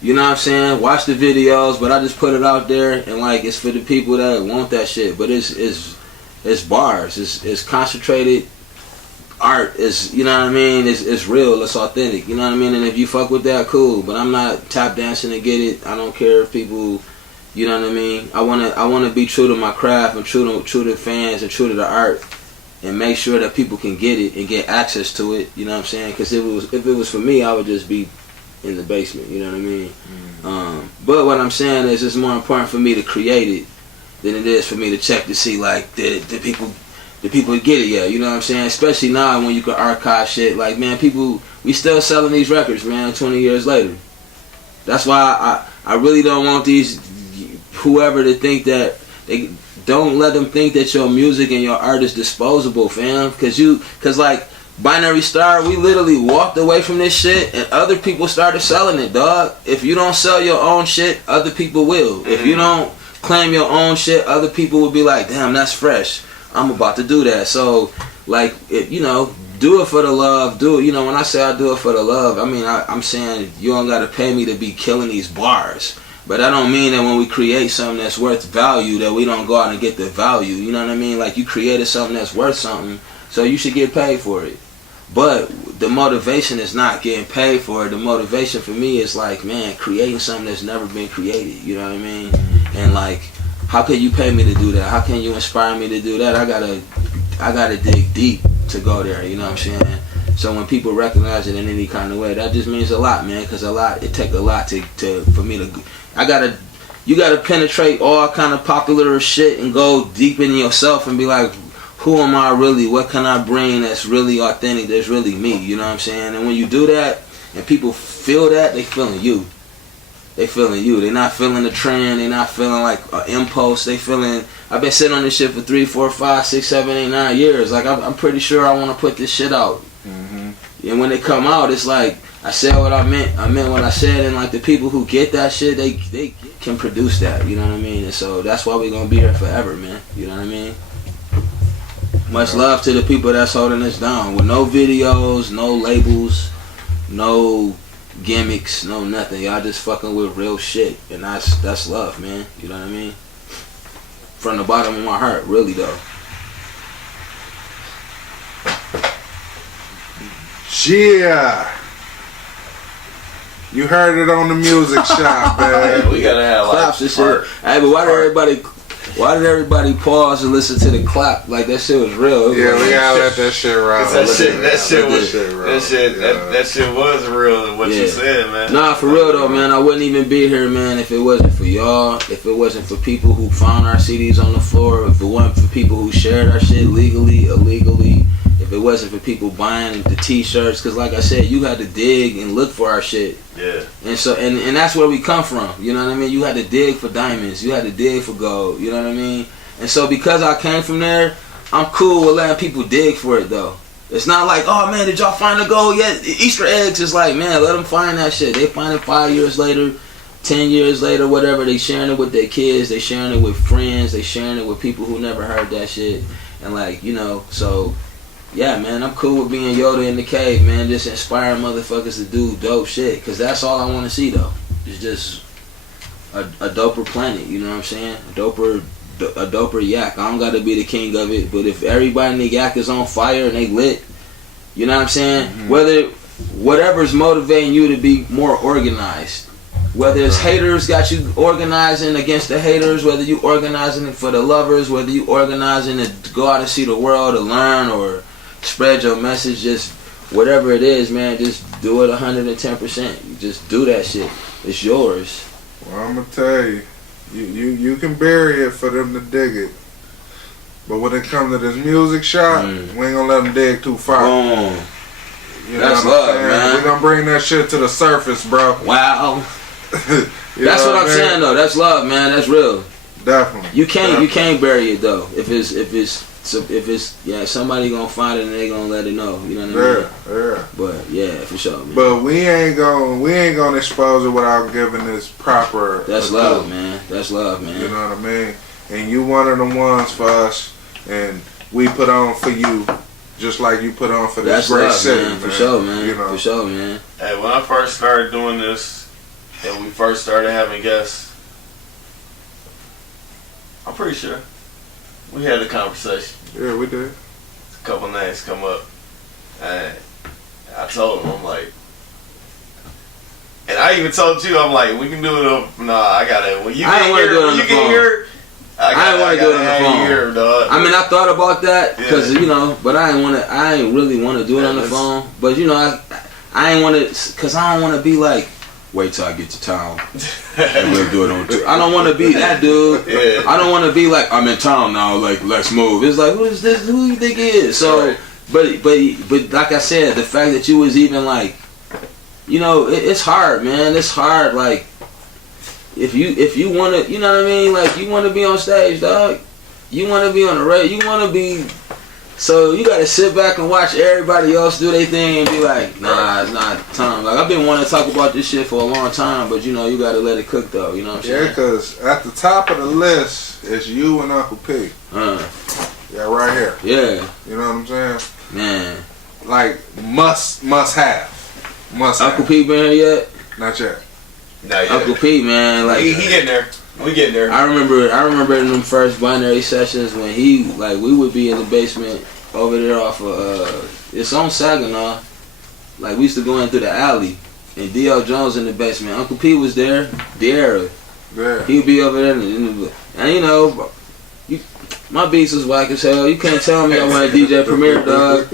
You know what I'm saying? Watch the videos, but I just put it out there, and like, it's for the people that want that shit. But it's bars. It's concentrated art. It's, you know what I mean? It's real. It's authentic. You know what I mean? And if you fuck with that, cool. But I'm not tap dancing to get it. I don't care if people, you know what I mean? I wanna be true to my craft and true to fans and true to the art. and make sure that people can get it and get access to it. You know what I'm saying? Because if it was for me, I would just be in the basement. You know what I mean? But what I'm saying is, it's more important for me to create it than it is for me to check to see like the people get it yet. You know what I'm saying? Especially now when you can archive shit. Like, man, we still selling these records, man. 20 years later. That's why I really don't want whoever to think that they don't let them think that your music and your art is disposable, fam. Cause like Binary Star, we literally walked away from this shit and other people started selling it, dog. If you don't sell your own shit, other people will. If you don't claim your own shit, other people will be like, damn, that's fresh. I'm about to do that. So, like, do it for the love. Do it. When I say I do it for the love, I mean, I'm saying you don't got to pay me to be killing these bars. But I don't mean that when we create something that's worth value, that we don't go out and get the value. You know what I mean? Like, you created something that's worth something, so you should get paid for it. But the motivation is not getting paid for it. The motivation for me is like, man, creating something that's never been created. You know what I mean? And like, how can you pay me to do that? How can you inspire me to do that? I gotta dig deep to go there. You know what I'm saying? So when people recognize it in any kind of way, that just means a lot, man. Because it takes a lot for me to. You gotta penetrate all kind of popular shit and go deep in yourself and be like, who am I really? What can I bring that's really authentic, that's really me? You know what I'm saying? And when you do that, and people feel that, they feeling you. They feeling you. They not feeling the trend. They not feeling like an impulse. They feeling, I've been sitting on this shit for 3, 4, 5, 6, 7, 8, 9 years. Like, I'm pretty sure I want to put this shit out. Mm-hmm. And when they come out, it's like, I said what I meant. I meant what I said. And like, the people who get that shit, they can produce that. You know what I mean? And so that's why we're going to be here forever, man. You know what I mean? Much love to the people that's holding us down with no videos, no labels, no gimmicks, no nothing. Y'all just fucking with real shit, and that's love, man. You know what I mean? From the bottom of my heart, really though. Yeah. You heard it on the music shop, man. Yeah, we gotta have claps and shit. Hey, but why did everybody pause and listen to the clap? Like, that shit was real. Yeah, we gotta let that shit rock. That shit was real. What you said, man. Nah, for real though, man. I wouldn't even be here, man, if it wasn't for y'all. If it wasn't for people who found our CDs on the floor. If it wasn't for people who shared our shit legally, illegally. If it wasn't for people buying the t-shirts, because like I said, you had to dig and look for our shit. Yeah. And so and that's where we come from. You know what I mean? You had to dig for diamonds. You had to dig for gold. You know what I mean? And so because I came from there, I'm cool with letting people dig for it though. It's not like, oh man, did y'all find the gold yet? Easter eggs is like, man, let them find that shit. They find it 5 years later, 10 years later, whatever. They sharing it with their kids. They sharing it with friends. They sharing it with people who never heard that shit. And like, so. Yeah, man, I'm cool with being Yoda in the cave, man. Just inspiring motherfuckers to do dope shit. Because that's all I want to see, though. It's just a doper planet, you know what I'm saying? A doper yak. I don't got to be the king of it. But if everybody in the yak is on fire and they lit, you know what I'm saying? Mm-hmm. Whatever's motivating you to be more organized. Whether it's haters got you organizing against the haters, whether you organizing it for the lovers, whether you organizing to go out and see the world, to learn, or spread your message, just whatever it is, man, just do it 110%. You just do that shit. It's yours. Well, I'm gonna tell you, you can bury it for them to dig it, but when it comes to this music shop, we ain't gonna let them dig too far. You that's love, man. We gonna bring that shit to the surface, bro. Wow. That's what I'm saying though. That's love, man. That's real. Definitely. You can't bury it though. If it's somebody gonna find it and they gonna let it know. You know what I mean? Yeah. But yeah, for sure, man. But we ain't gonna expose it without giving this proper. That's love, man. That's love, man. You know what I mean? And you one of them ones for us, and we put on for you, just like you put on for this great city, man. For sure, man. You know? For sure, man. Hey, when I first started doing this, and we first started having guests, I'm pretty sure we had a conversation. Yeah, we did. A couple names come up, and I told him, I'm like, and I even told you, I'm like, we can do it. I gotta. When you get here, I didn't want to do it on the phone. Here, dog. I mean, I thought about that because but I ain't really want to do it on the phone. But I ain't want to, cause I don't want to be like, wait till I get to town and we'll do it on tour. I don't want to be that dude. Yeah. I don't want to be like, I'm in town now, like, let's move. It's like, who is this? Who you think it is? So, right. but like I said, the fact that you was even like, it's hard, man. It's hard. Like, if you want to, you know what I mean? Like, you want to be on stage, dog. You want to be on the radio. You want to be. So you gotta sit back and watch everybody else do their thing and be like, nah, it's not time. Like, I've been wanting to talk about this shit for a long time, but you gotta let it cook though. You know what I'm saying? Yeah, because at the top of the list is you and Uncle P. Yeah, right here. Yeah. You know what I'm saying? Man. Like, must have. Uncle P been here yet? Not yet. Not yet. Uncle P, man, like he getting there. We getting there. I remember in them first binary sessions when we would be in the basement over there off of it's on Saginaw. Like, we used to go in through the alley and D.L. Jones in the basement. Uncle P was there. De'Ara. Yeah. He'd be over there and my beats was whack as hell. You can't tell me I want a DJ Premier, dog.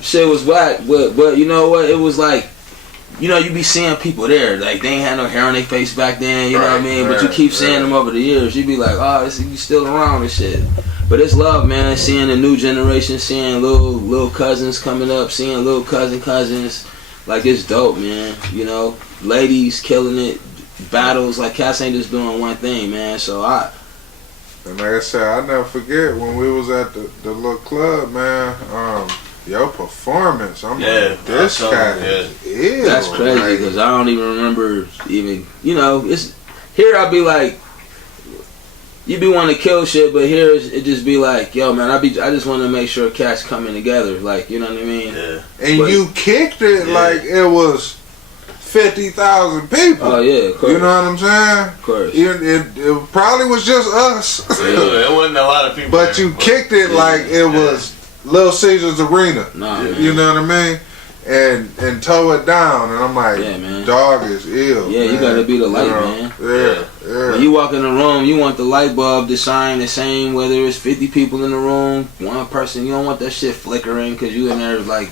Shit was whack, but you know what? It was like, you be seeing people there, like, they ain't had no hair on their face back then, you know what I mean? But you keep seeing them over the years. You be like, oh, you still around and shit. But it's love, man. Seeing the new generation, seeing little cousins coming up, seeing little cousins. Like, it's dope, man. Ladies killing it, battles. Like, cats ain't just doing one thing, man. So and like I said, I never forget when we was at the little club, man. Your performance, I'm like, this cat is ill. That's crazy, because I don't even remember even, it's here I'll be like, you be wanting to kill shit, but here it just be like, yo, man, I just want to make sure cats coming together, like, you know what I mean? Yeah. And you kicked it like it was 50,000 people. Oh yeah, of course. You know what I'm saying? Of course. It probably was just us. It wasn't a lot of people. But you kicked it like it was Little Caesars Arena. Nah, you know what I mean? And tow it down, and I'm like, man. Dog is ill. Yeah, man. You gotta be the light, man. Yeah. When you walk in the room, you want the light bulb to shine the same, whether it's 50 people in the room, one person. You don't want that shit flickering because you in there like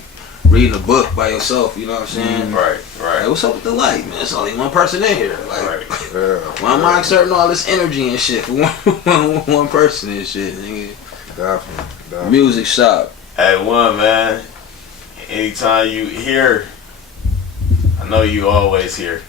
reading a book by yourself. You know what I'm saying? Right. Like, what's up with the light, man? It's only one person in here. Like, why am I exerting all this energy and shit for one person and shit? Nigga. Definitely. Music shop. Hey, man. Anytime you hear, I know you always hear.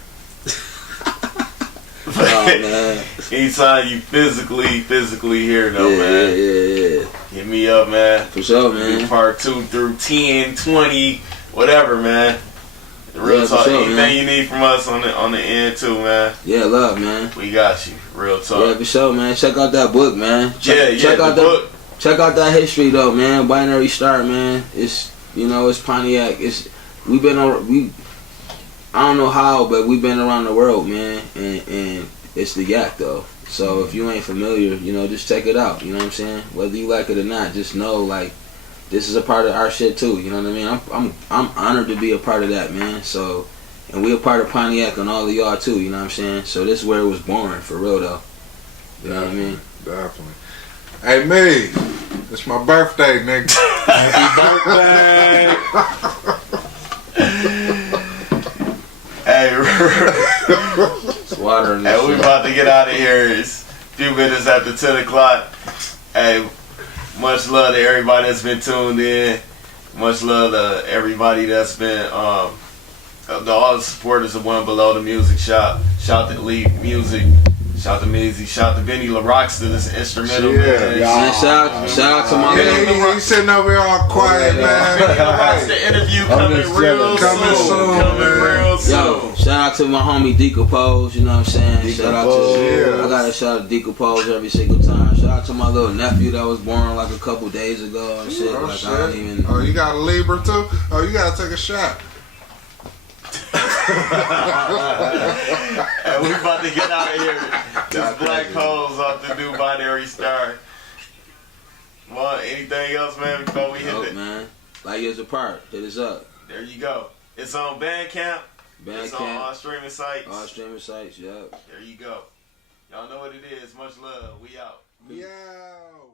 Man. Anytime you physically hear though, man. Yeah. Hit me up, man. For sure, man. Do part 2 through 10, 20, whatever, man. Real talk. Sure, anything man. you need from us on the end too, man. Yeah, love, man. We got you. Real talk. Yeah, for sure, man. Check out that book, man. Check out the book. Check out that history though, man. Binary Star, man. It's it's Pontiac. I don't know how, but we've been around the world, man, and it's the Yak though. So if you ain't familiar, just check it out. You know what I'm saying? Whether you like it or not, just know like this is a part of our shit too. You know what I mean? I'm honored to be a part of that, man. So, and we a part of Pontiac and all of y'all too. You know what I'm saying? So this is where it was born for real though. You know what I mean? Definitely. Hey, me, it's my birthday, nigga. Happy birthday. Hey, it's water in this we about to get out of here. It's a few minutes after 10 o'clock. Hey, much love to everybody that's been tuned in. Much love to everybody that's been, all the supporters of One Below the Music Shop. Shout to Lee Music. Shout to Mizzy, shout to Benny LaRox to this instrumental, man. Shout out to my man. He's sitting over here all quiet, man. Benny LaRox, the interview coming real soon. Yo, shout out to my homie Decompose, you know what I'm saying? Shout out to I gotta shout out to Decompose every single time. Shout out to my little nephew that was born like a couple days ago and shit. Oh, like shit. I don't even. Oh, you got a Libra too? Oh, you gotta take a shot. And we about to get out of here. This Black Holes off the new Binary Star. Well, anything else, man, before we hit it? Man. Like years apart. Hit us up. There you go. It's on Bandcamp. It's on all streaming sites. All streaming sites, yep. There you go. Y'all know what it is. Much love. We out. Yo.